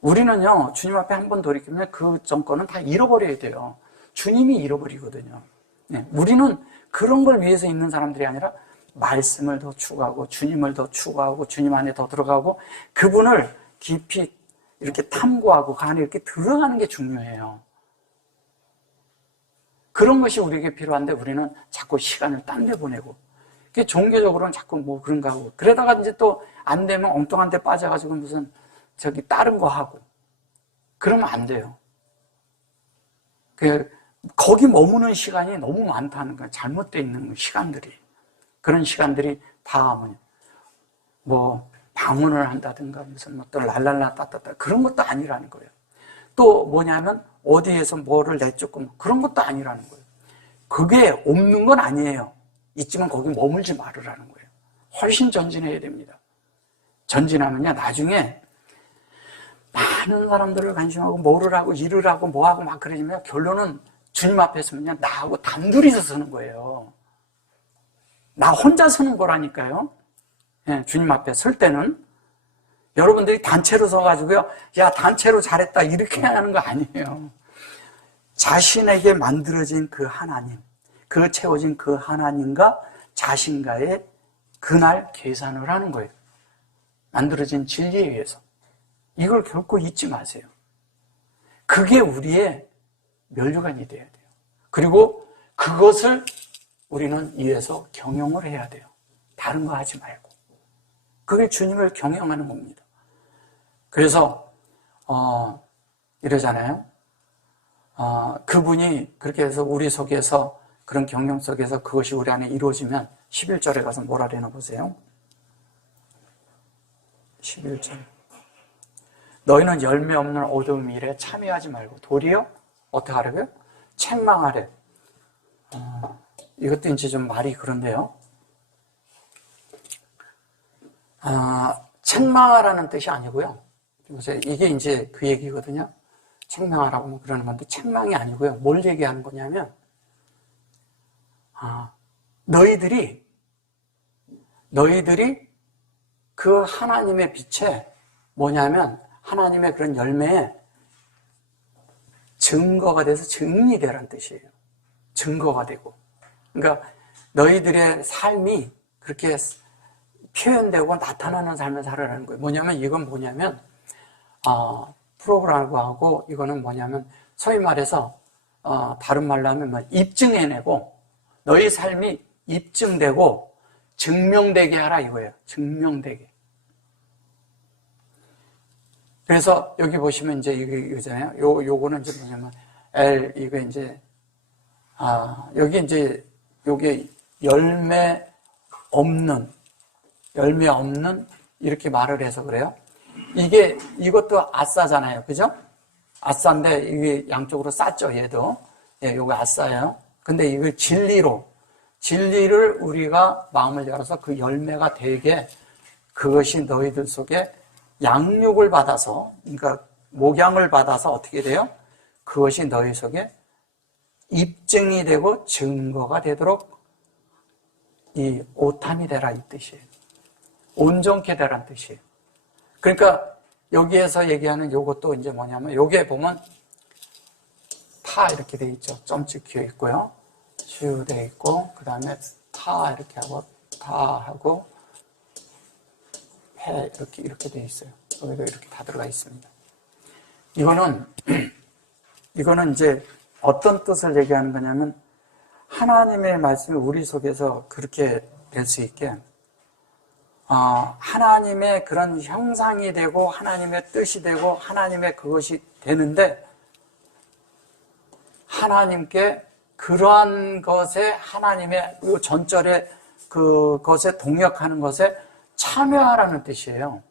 우리는요, 주님 앞에 한 번 돌이키면 그 전권은 다 잃어버려야 돼요. 주님이 잃어버리거든요. 네. 우리는 그런 걸 위해서 있는 사람들이 아니라 말씀을 더 추구하고 주님을 더 추구하고 주님 안에 더 들어가고 그분을 깊이 이렇게 탐구하고 그 안에 이렇게 들어가는 게 중요해요. 그런 것이 우리에게 필요한데 우리는 자꾸 시간을 딴 데 보내고 종교적으로는 자꾸 뭐 그런가 하고 그러다가 이제 또 안 되면 엉뚱한 데 빠져가지고 무슨 다른 거 하고 그러면 안 돼요. 거기 머무는 시간이 너무 많다는 거예요. 잘못되어 있는 시간들이. 그런 시간들이 다 뭐 방문을 한다든가 무슨 뭐 또 랄랄라 따따따 그런 것도 아니라는 거예요. 또 뭐냐면 어디에서 뭐를 내쫓고 그런 것도 아니라는 거예요. 그게 없는 건 아니에요. 있지만 거기 머물지 말으라는 거예요. 훨씬 전진해야 됩니다. 전진하면요 나중에 많은 사람들을 관심하고 뭐를 하고 일을 하고 뭐하고 막 그러지만 결론은 주님 앞에 서면요 나하고 단둘이서 서는 거예요. 나 혼자 서는 거라니까요. 예, 주님 앞에 설 때는 여러분들이 단체로 서가지고요 야 단체로 잘했다 이렇게 하는 거 아니에요. 자신에게 만들어진 그 하나님, 그 채워진 그 하나님과 자신과의 그날 계산을 하는 거예요. 만들어진 진리에 의해서. 이걸 결코 잊지 마세요. 그게 우리의 면류관이 돼야 돼요. 그리고 그것을 우리는 위에서 경영을 해야 돼요. 다른 거 하지 말고. 그게 주님을 경영하는 겁니다. 그래서 이러잖아요. 그분이 그렇게 해서 우리 속에서 그런 경영 속에서 그것이 우리 안에 이루어지면 11절에 가서 뭐라 그러나 보세요. 11절. 너희는 열매 없는 어두움 일에 참여하지 말고 도리어 어떻게 하려고요? 책망하래. 이것도 이제 좀 말이 그런데요. 책망하라는 뜻이 아니고요. 이게 이제 그 얘기거든요. 책망하라고 그러는 건데 책망이 아니고요. 뭘 얘기하는 거냐면 너희들이 그 하나님의 빛에 뭐냐면 하나님의 그런 열매에 증거가 돼서 증리되라는 뜻이에요. 증거가 되고. 그러니까 너희들의 삶이 그렇게 표현되고 나타나는 삶을 살아라는 거예요. 이건 뭐냐면 프로그램하고 하고 이거는 뭐냐면 소위 말해서 다른 말로 하면 입증해내고 너희 삶이 입증되고 증명되게 하라 이거예요. 증명되게. 그래서 여기 보시면 이제 이거잖아요. 요거는 이제 뭐냐면 이거 이제 여기 이제 요게 열매 없는 이렇게 말을 해서 그래요. 이것도 아싸잖아요. 그죠? 아싸인데 이게 양쪽으로 쌌죠, 얘도. 예, 요거 아싸예요. 근데 이걸 진리를 우리가 마음을 열어서 그 열매가 되게 그것이 너희들 속에 양육을 받아서, 그러니까 목양을 받아서 어떻게 돼요? 그것이 너희 속에 입증이 되고 증거가 되도록 이 오탄이 되라 이 뜻이에요. 온전케 되라는 뜻이에요. 그러니까 여기에서 얘기하는 요것도 이제 뭐냐면 요게 보면 타 이렇게 돼 있죠. 점 찍혀 있고요. 슈 돼 있고 그 다음에 타 이렇게 하고 타 하고 폐 이렇게 돼 있어요. 여기도 이렇게 다 들어가 있습니다. 이거는 이제 어떤 뜻을 얘기하는 거냐면 하나님의 말씀이 우리 속에서 그렇게 될 수 있게 하나님의 그런 형상이 되고 하나님의 뜻이 되고 하나님의 그것이 되는데 하나님께 그러한 것에 하나님의 전절에 그것에 동역하는 것에 참여하라는 뜻이에요.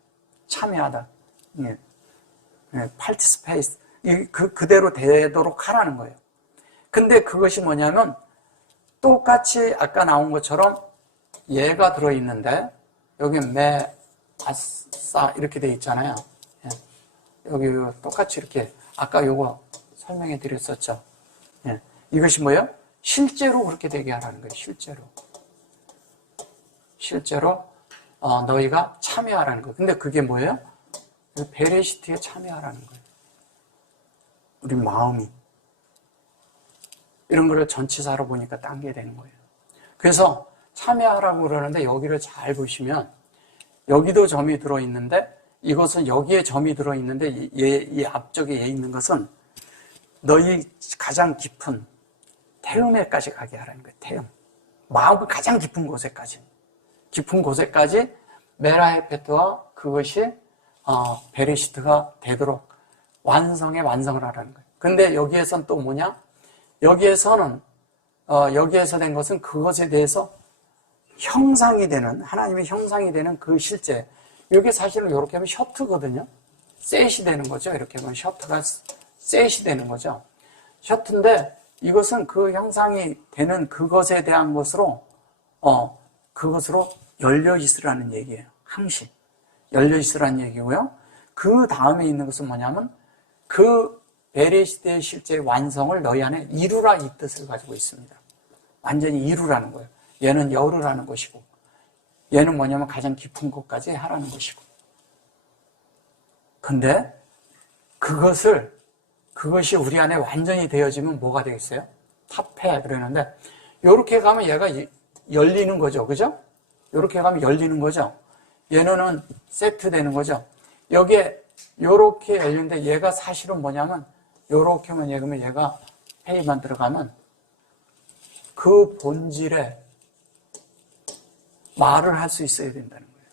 참여하다. 예. participate. 그대로 되도록 하라는 거예요. 근데 그것이 뭐냐면 똑같이 아까 나온 것처럼 얘가 들어있는데 여기 아싸 이렇게 돼 있잖아요. 예. 여기 똑같이 이렇게 아까 요거 설명해 드렸었죠. 예. 이것이 뭐예요? 실제로 그렇게 되게 하라는 거예요. 실제로 너희가 참여하라는 거예요. 근데 그게 뭐예요? 베레시트에 참여하라는 거예요. 우리 마음이 이런 거를 전치사로 보니까 딴 게 되는 거예요. 그래서 참여하라고 그러는데 여기를 잘 보시면 여기도 점이 들어있는데 이것은 여기에 점이 들어있는데 이 앞쪽에 얘 있는 것은 너희 가장 깊은 태음에까지 가게 하라는 거예요. 태음. 마음의 가장 깊은 곳에까지 메라헤페트와 그것이 베레시트가 되도록 완성을 하라는 거예요. 근데 여기에선 또 뭐냐? 여기에서 된 것은 그것에 대해서 형상이 되는, 하나님의 형상이 되는 그 실제. 이게 사실은 이렇게 하면 셔트거든요. 셋이 되는 거죠. 이렇게 하면 셔트가 셋이 되는 거죠. 셔트인데 이것은 그 형상이 되는 그것에 대한 것으로, 그것으로 열려 있으라는 얘기예요. 항시. 열려 있으라는 얘기고요. 그 다음에 있는 것은 뭐냐면 그 베레시트의 실제 완성을 너희 안에 이루라 이 뜻을 가지고 있습니다. 완전히 이루라는 거예요. 얘는 열으라는 것이고 얘는 뭐냐면 가장 깊은 곳까지 하라는 것이고 근데 그것이 우리 안에 완전히 되어지면 뭐가 되겠어요? 탑해 그러는데 요렇게 가면 얘가 열리는 거죠. 그죠? 요렇게 가면 열리는 거죠. 얘는 세트 되는 거죠. 여기에 요렇게 열리는데 얘가 사실은 뭐냐면 요렇게만 얘기하면 얘가 페이만 들어가면 그 본질에 말을 할 수 있어야 된다는 거예요.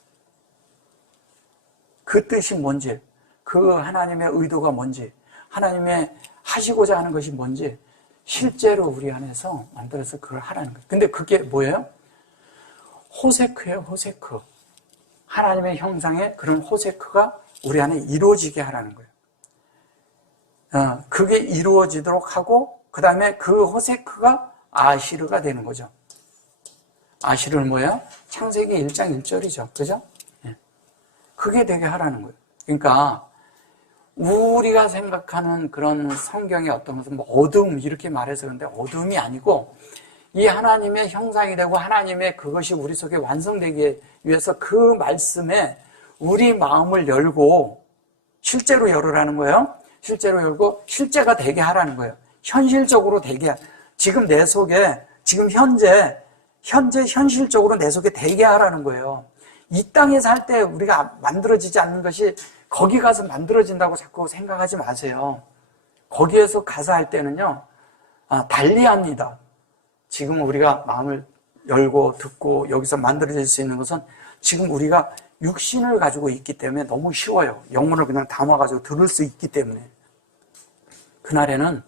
그 뜻이 뭔지, 그 하나님의 의도가 뭔지, 하나님의 하시고자 하는 것이 뭔지 실제로 우리 안에서 만들어서 그걸 하라는 거예요. 근데 그게 뭐예요? 호세크예요, 호세크. 하나님의 형상의 그런 호세크가 우리 안에 이루어지게 하라는 거예요. 그게 이루어지도록 하고, 그 다음에 그 호세크가 아시르가 되는 거죠. 아시르는 뭐예요? 창세기 1장 1절이죠. 그죠? 그게 되게 하라는 거예요. 그러니까 우리가 생각하는 그런 성경의 어떤 것은 뭐 어둠 이렇게 말해서 그런데 어둠이 아니고 이 하나님의 형상이 되고 하나님의 그것이 우리 속에 완성되기 위해서 그 말씀에 우리 마음을 열고 실제로 열으라는 거예요. 실제로 열고 실제가 되게 하라는 거예요. 현실적으로 되게, 지금 내 속에 지금 현재 현실적으로 내 속에 되게 하라는 거예요. 이 땅에 살 때 우리가 만들어지지 않는 것이 거기 가서 만들어진다고 자꾸 생각하지 마세요. 거기에서 가서 할 때는요, 달리합니다. 지금 우리가 마음을 열고 듣고 여기서 만들어질 수 있는 것은 지금 우리가 육신을 가지고 있기 때문에 너무 쉬워요. 영혼을 그냥 담아가지고 들을 수 있기 때문에. 그날에는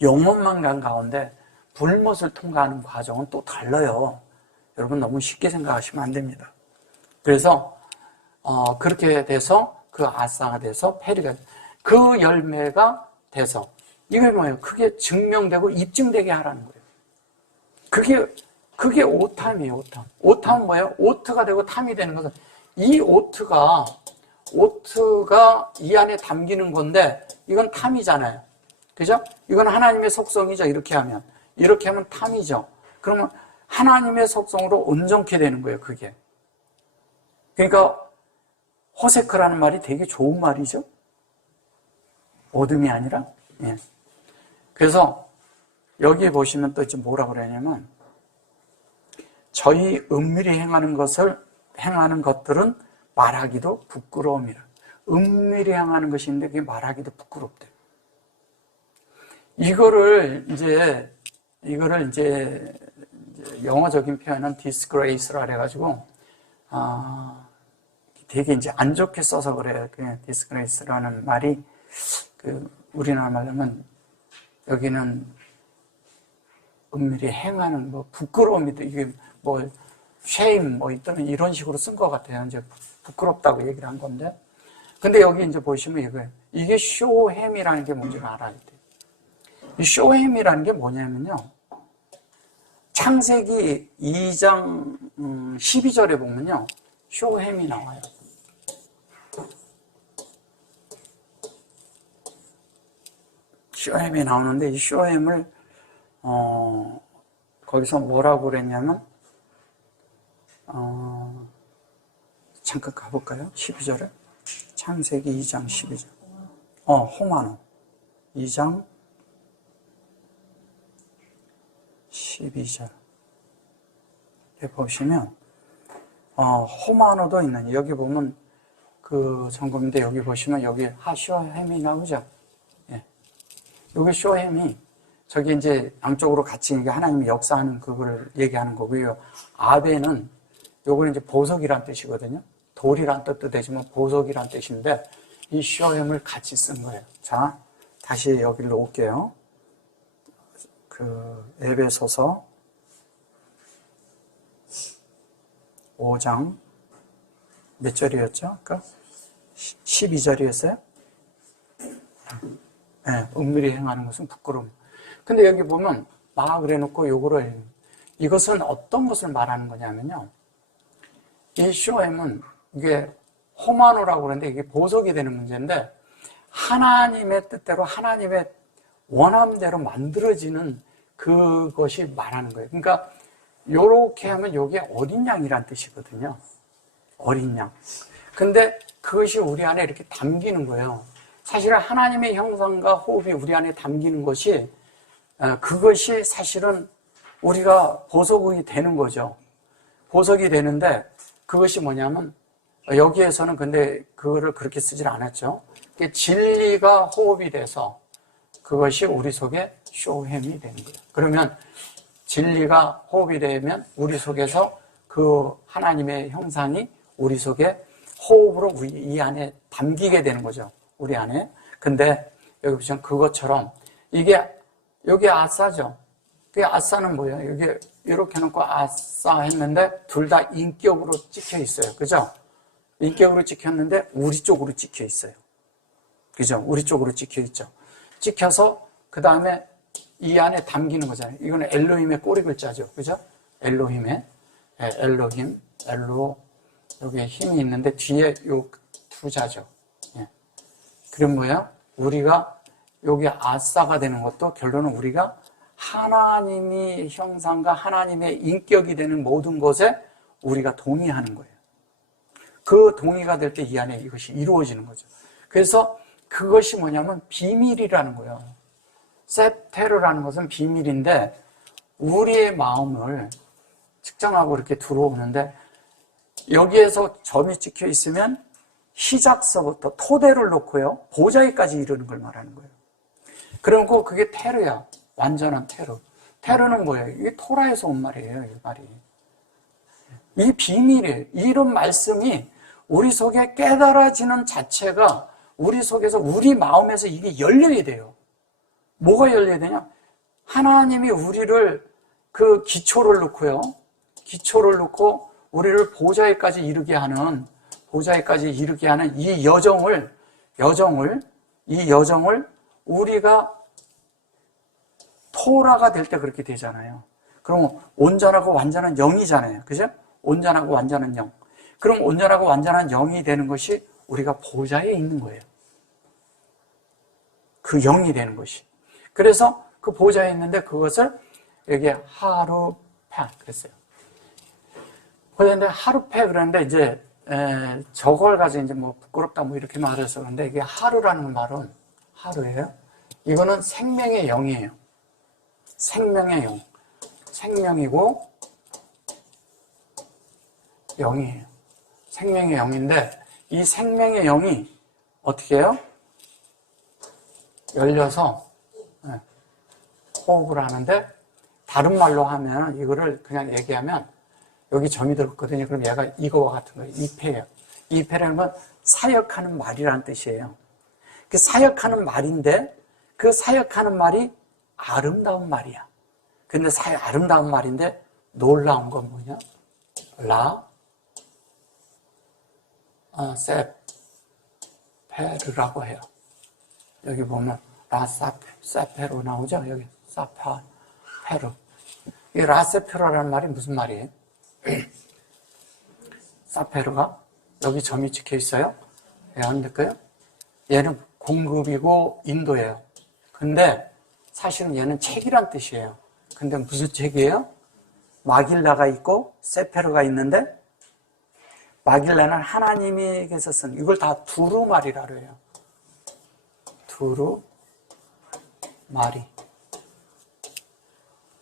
영혼만 간 가운데 불못을 통과하는 과정은 또 달라요. 여러분 너무 쉽게 생각하시면 안 됩니다. 그래서 그렇게 돼서 그 아사가 돼서 페리가, 그 열매가 돼서 이게 뭐예요? 그게 증명되고 입증되게 하라는 거예요. 그게 오탐이에요. 오탐. 오탐은 뭐예요? 오트가 되고 탐이 되는 것은 이 오트가 이 안에 담기는 건데 이건 탐이잖아요. 그죠? 이건 하나님의 속성이죠. 이렇게 하면 탐이죠. 그러면 하나님의 속성으로 온전케 되는 거예요. 그게. 그러니까 호세크라는 말이 되게 좋은 말이죠. 어둠이 아니라. 예. 그래서 여기 보시면 또 이제 뭐라고 그러냐면 저희 은밀히 행하는 것들은 말하기도 부끄러움이라. 은밀히 행하는 것이 있는데 그게 말하기도 부끄럽대요. 이거를 이제 영어적인 표현은 disgrace라 해가지고 되게 이제 안 좋게 써서 그래요. 그 disgrace라는 말이 우리나라 말로 하면 여기는 은밀히 행하는 부끄러움이다. 이게 shame 또는 이런 식으로 쓴 것 같아요. 이제 부끄럽다고 얘기를 한 건데. 근데 여기 이제 보시면 이게 쇼햄이라는 게 뭔지를 알아야 돼요. 이 쇼햄이라는 게 뭐냐면요. 창세기 2장 12절에 보면요. 쇼햄이 나와요. 쇼햄이 나오는데 이 쇼햄을 거기서 뭐라고 그랬냐면 잠깐 가볼까요? 12절에 창세기 2장 12절 호마노 2장 12절 보시면 호마노도 있는, 여기 보면 그 성경인데 여기 보시면 여기 하쇼햄이 나오죠. 예. 여기 쇼햄이 저기 이제 양쪽으로 같이 하나님이 역사하는 그걸 얘기하는 거고요. 아베는 요거는 이제 보석이란 뜻이거든요. 돌이란 뜻도 되지만 보석이란 뜻인데 이 쇼햄을 같이 쓴 거예요. 자, 다시 여기로 올게요. 에베소서 5장 몇 절이었죠? 아까 12절이었어요? 네, 은밀히 행하는 것은 부끄러움. 근데 여기 보면 막 그래놓고 이것은 어떤 것을 말하는 거냐면요. 이 쇼엠은 이게 호마노라고 그러는데 이게 보석이 되는 문제인데 하나님의 뜻대로 하나님의 원함대로 만들어지는 그것이 말하는 거예요. 그러니까 요렇게 하면 이게 어린 양이란 뜻이거든요. 어린 양. 근데 그것이 우리 안에 이렇게 담기는 거예요. 사실은 하나님의 형상과 호흡이 우리 안에 담기는 것이 그것이 사실은 우리가 보석이 되는 거죠. 보석이 되는데 그것이 뭐냐면 여기에서는 근데 그거를 그렇게 쓰질 않았죠. 진리가 호흡이 돼서 그것이 우리 속에 쇼햄이 되는 거예요. 그러면 진리가 호흡이 되면 우리 속에서 그 하나님의 형상이 우리 속에 호흡으로 우리 이 안에 담기게 되는 거죠. 우리 안에. 근데 여기 보시면 그것처럼 이게 여기 아싸죠. 그 아싸는 뭐예요? 여기 이렇게 놓고 아싸 했는데 둘 다 인격으로 찍혀 있어요. 그죠? 인격으로 찍혔는데 우리 쪽으로 찍혀 있어요. 그죠? 우리 쪽으로 찍혀 있죠. 찍혀서 그 다음에 이 안에 담기는 거잖아요. 이거는 엘로힘의 꼬리 글자죠. 그죠? 엘로힘의 엘로힘, 엘로 여기에 힘이 있는데 뒤에 요 두 자죠. 예. 그럼 뭐야? 우리가 여기 아싸가 되는 것도 결론은 우리가 하나님의 형상과 하나님의 인격이 되는 모든 것에 우리가 동의하는 거예요. 그 동의가 될 때 이 안에 이것이 이루어지는 거죠. 그래서 그것이 뭐냐면 비밀이라는 거예요. 세테르라는 것은 비밀인데 우리의 마음을 측정하고 이렇게 들어오는데 여기에서 점이 찍혀 있으면 시작서부터 토대를 놓고요. 보자기까지 이르는 걸 말하는 거예요. 그리고 그게 테르야. 완전한 테르. 테르는 뭐예요? 이게 토라에서 온 말이에요. 이 말이. 이 비밀이에요. 이런 말씀이 우리 속에 깨달아지는 자체가 우리 속에서 우리 마음에서 이게 열려야 돼요. 뭐가 열려야 되냐? 하나님이 우리를 그 기초를 놓고요. 기초를 놓고 우리를 보좌에까지 이르게 하는 이 여정을 우리가 토라가 될 때 그렇게 되잖아요. 그럼 온전하고 완전한 영이잖아요. 그죠? 온전하고 완전한 영. 그럼 온전하고 완전한 영이 되는 것이 우리가 보좌에 있는 거예요. 그 영이 되는 것이. 그래서 그 보좌에 있는데 그것을 여기 하루페 그랬어요. 그런데 하루페 그러는데 이제 저걸 가지고 이제 뭐 부끄럽다 뭐 이렇게 말해서 그런데 이게 하루라는 말은 하루예요. 이거는 생명의 영이에요. 생명의 영. 생명이고 영이에요. 생명의 영인데 이 생명의 영이 어떻게 해요? 열려서 호흡을 하는데 다른 말로 하면 이거를 그냥 얘기하면 여기 점이 들었거든요. 그럼 얘가 이거와 같은 거예요. 이패예요. 이패라는 건 사역하는 말이라는 뜻이에요. 그 사역하는 말인데 그 사역하는 말이 아름다운 말이야. 근데 아름다운 말인데 놀라운 건 뭐냐? 세페르라고 해요. 여기 보면 세페로 나오죠? 여기 사페르. 이 라세페르라는 말이 무슨 말이에요? 사페르가 여기 점이 찍혀 있어요. 왜 안 될까요? 얘는 공급이고 인도예요. 근데 사실은 얘는 책이란 뜻이에요. 근데 무슨 책이에요? 마길라가 있고 세페르가 있는데 마길라는 하나님에게서 쓴 이걸 다 두루마리라 그래요.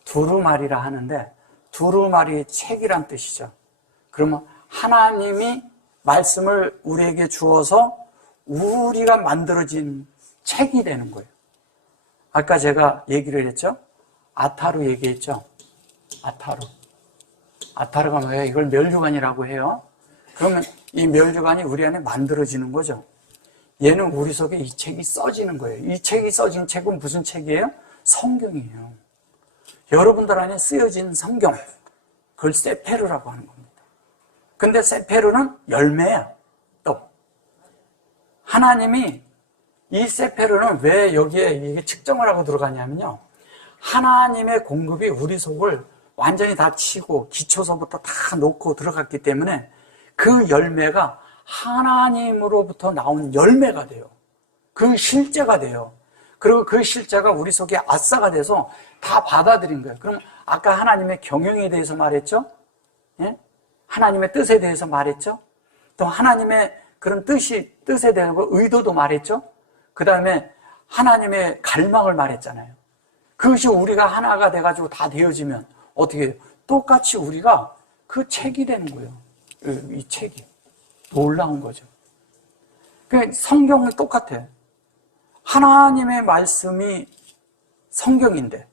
두루마리라 하는데 두루마리 책이란 뜻이죠. 그러면 하나님이 말씀을 우리에게 주어서 우리가 만들어진 책이 되는 거예요. 아까 제가 얘기를 했죠? 아타루 얘기했죠? 아타루가 뭐예요? 이걸 멸류관이라고 해요. 그러면 이 멸류관이 우리 안에 만들어지는 거죠. 얘는 우리 속에 이 책이 써지는 거예요. 이 책이 써진 책은 무슨 책이에요? 성경이에요. 여러분들 안에 쓰여진 성경, 그걸 세페르라고 하는 겁니다. 근데 세페르는 열매야. 또 하나님이 이 세페르는 왜 여기에 이게 측정을 하고 들어가냐면요, 하나님의 공급이 우리 속을 완전히 다 치고 기초서부터 다 놓고 들어갔기 때문에 그 열매가 하나님으로부터 나온 열매가 돼요. 그 실제가 돼요. 그리고 그 실제가 우리 속에 아싸가 돼서 다 받아들인 거예요. 그럼 아까 하나님의 경영에 대해서 말했죠? 예? 하나님의 뜻에 대해서 말했죠? 또 하나님의 그런 뜻에 대한 의도도 말했죠? 그 다음에 하나님의 갈망을 말했잖아요. 그것이 우리가 하나가 돼가지고 다 되어지면 어떻게 해요? 똑같이 우리가 그 책이 되는 거예요. 이 책이. 놀라운 거죠. 그 성경은 똑같아. 하나님의 말씀이 성경인데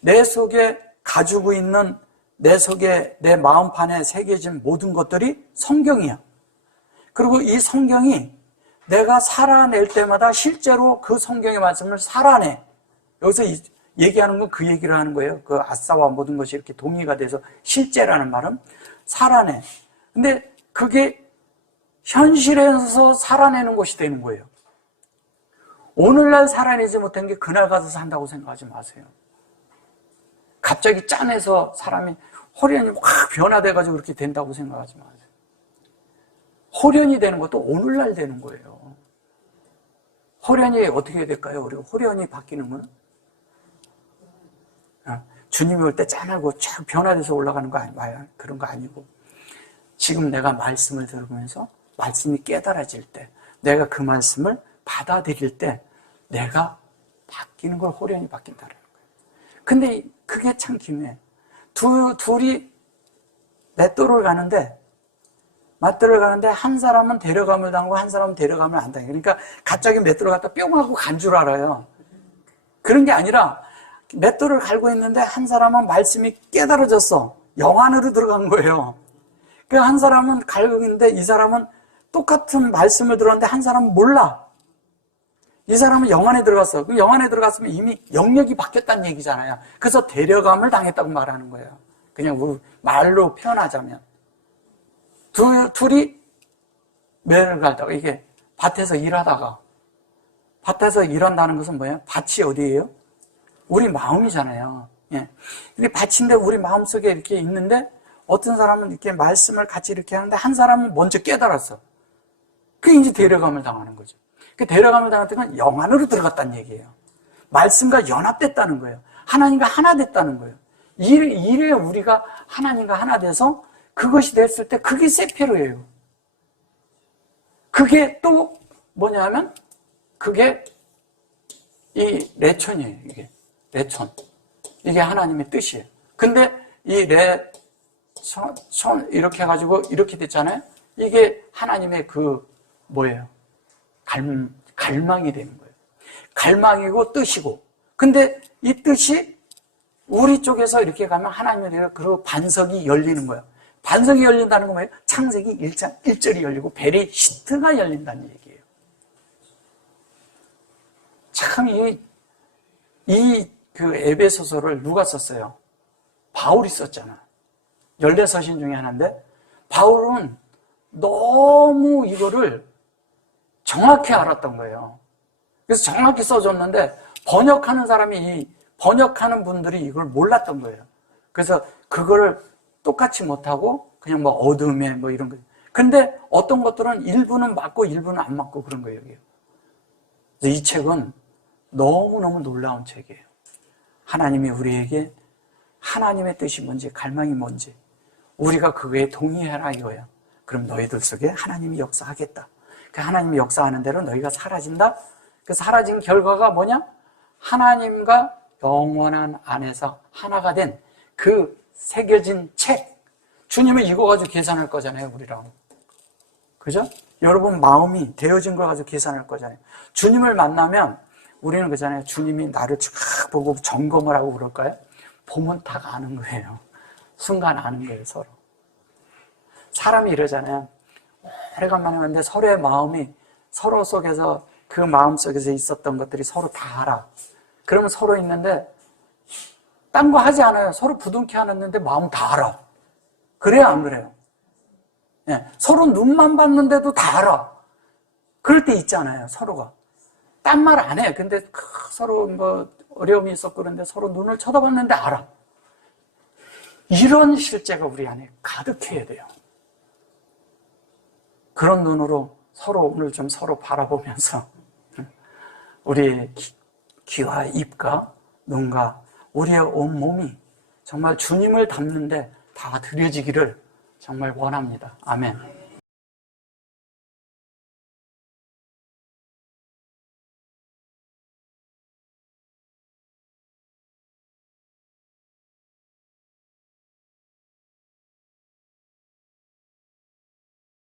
내 속에 가지고 있는 내 속에, 내 마음판에 새겨진 모든 것들이 성경이야. 그리고 이 성경이 내가 살아낼 때마다 실제로 그 성경의 말씀을 살아내. 여기서 얘기하는 건 그 얘기를 하는 거예요. 그 아싸와 모든 것이 이렇게 동의가 돼서 실제라는 말은 살아내. 근데 그게 현실에서 살아내는 것이 되는 거예요. 오늘날 살아내지 못한 게 그날 가서 산다고 생각하지 마세요. 갑자기 짠해서 사람이 호련이 확 변화돼가지고 그렇게 된다고 생각하지 마세요. 호련이 되는 것도 오늘날 되는 거예요. 호련이 어떻게 될까요? 우리가 호련이 바뀌는 건 주님이 올 때 짠하고 쫙 변화돼서 올라가는 거 아니에요. 그런 거 아니고 지금 내가 말씀을 들으면서 말씀이 깨달아질 때 내가 그 말씀을 받아들일 때 내가 바뀌는 걸 호련이 바뀐다는 거예요. 근데 그게 참 기묘해. 둘이 맷돌을 가는데 한 사람은 데려감을 당하고 한 사람은 데려감을 안 당해요. 그러니까 갑자기 맷돌을 갖다 뿅 하고 간 줄 알아요. 그런 게 아니라 맷돌을 갈고 있는데 한 사람은 말씀이 깨달아졌어. 영 안으로 들어간 거예요. 그 한 사람은 갈고 있는데 이 사람은 똑같은 말씀을 들었는데 한 사람은 몰라. 이 사람은 영 안에 들어갔어. 그 영 안에 들어갔으면 이미 영역이 바뀌었다는 얘기잖아요. 그래서 데려감을 당했다고 말하는 거예요. 그냥 우리 말로 표현하자면. 둘이 매를 갈다가 이게 밭에서 일하다가 밭에서 일한다는 것은 뭐예요? 밭이 어디예요? 우리 마음이잖아요. 예. 근데 밭인데 우리 마음속에 이렇게 있는데 어떤 사람은 이렇게 말씀을 같이 이렇게 하는데 한 사람은 먼저 깨달았어. 그게 이제 데려감을 당하는 거죠. 그 데려감을 당했던 건 영 안으로 들어갔다는 얘기예요. 말씀과 연합됐다는 거예요. 하나님과 하나 됐다는 거예요. 이래 우리가 하나님과 하나 돼서 그것이 됐을 때 그게 세페르예요. 그게 또 뭐냐면 그게 이 레천이에요. 이게 레천. 이게 하나님의 뜻이에요. 근데 이 이렇게 해가지고 이렇게 됐잖아요. 이게 하나님의 그 뭐예요? 갈망이 되는 거예요. 갈망이고 뜻이고. 근데 이 뜻이 우리 쪽에서 이렇게 가면 하나님의 그리고 반석이 열리는 거예요. 반석이 열린다는 건 뭐예요? 창세기 1장 1절이 열리고 벨의 시트가 열린다는 얘기예요. 참 그 에베소서를 누가 썼어요? 바울이 썼잖아. 14서신 중에 하나인데 바울은 너무 이거를 정확히 알았던 거예요. 그래서 정확히 써줬는데 번역하는 분들이 이걸 몰랐던 거예요. 그래서 그거를 똑같이 못하고 그냥 뭐 어둠에 뭐 이런 거. 근데 어떤 것들은 일부는 맞고 일부는 안 맞고 그런 거예요. 그래서 이 책은 너무너무 놀라운 책이에요. 하나님이 우리에게 하나님의 뜻이 뭔지 갈망이 뭔지 우리가 그거에 동의해라 이거예요. 그럼 너희들 속에 하나님이 역사하겠다. 그 하나님이 역사하는 대로 너희가 사라진다. 그 사라진 결과가 뭐냐? 하나님과 영원한 안에서 하나가 된 그 새겨진 책. 주님은 이거 가지고 계산할 거잖아요, 우리랑. 그죠? 여러분 마음이 되어진 걸 가지고 계산할 거잖아요. 주님을 만나면 우리는 그잖아요. 주님이 나를 쫙 보고 점검을 하고 그럴까요? 보면 딱 아는 거예요. 순간 아는 거예요, 서로. 사람이 이러잖아요. 오래간만에 봤는데 서로의 마음이 서로 속에서 그 마음 속에서 있었던 것들이 서로 다 알아. 그러면 서로 있는데 딴 거 하지 않아요. 서로 부둥켜 안았는데 마음 다 알아. 그래요, 안 그래요? 네. 서로 눈만 봤는데도 다 알아. 그럴 때 있잖아요, 서로가. 딴 말 안 해. 근데 서로 뭐 어려움이 있었고 그런데 서로 눈을 쳐다봤는데 알아. 이런 실제가 우리 안에 가득해야 돼요. 그런 눈으로 서로 오늘 좀 서로 바라보면서 우리의 귀와 입과 눈과 우리의 온 몸이 정말 주님을 닮는데 다 드려지기를 정말 원합니다. 아멘.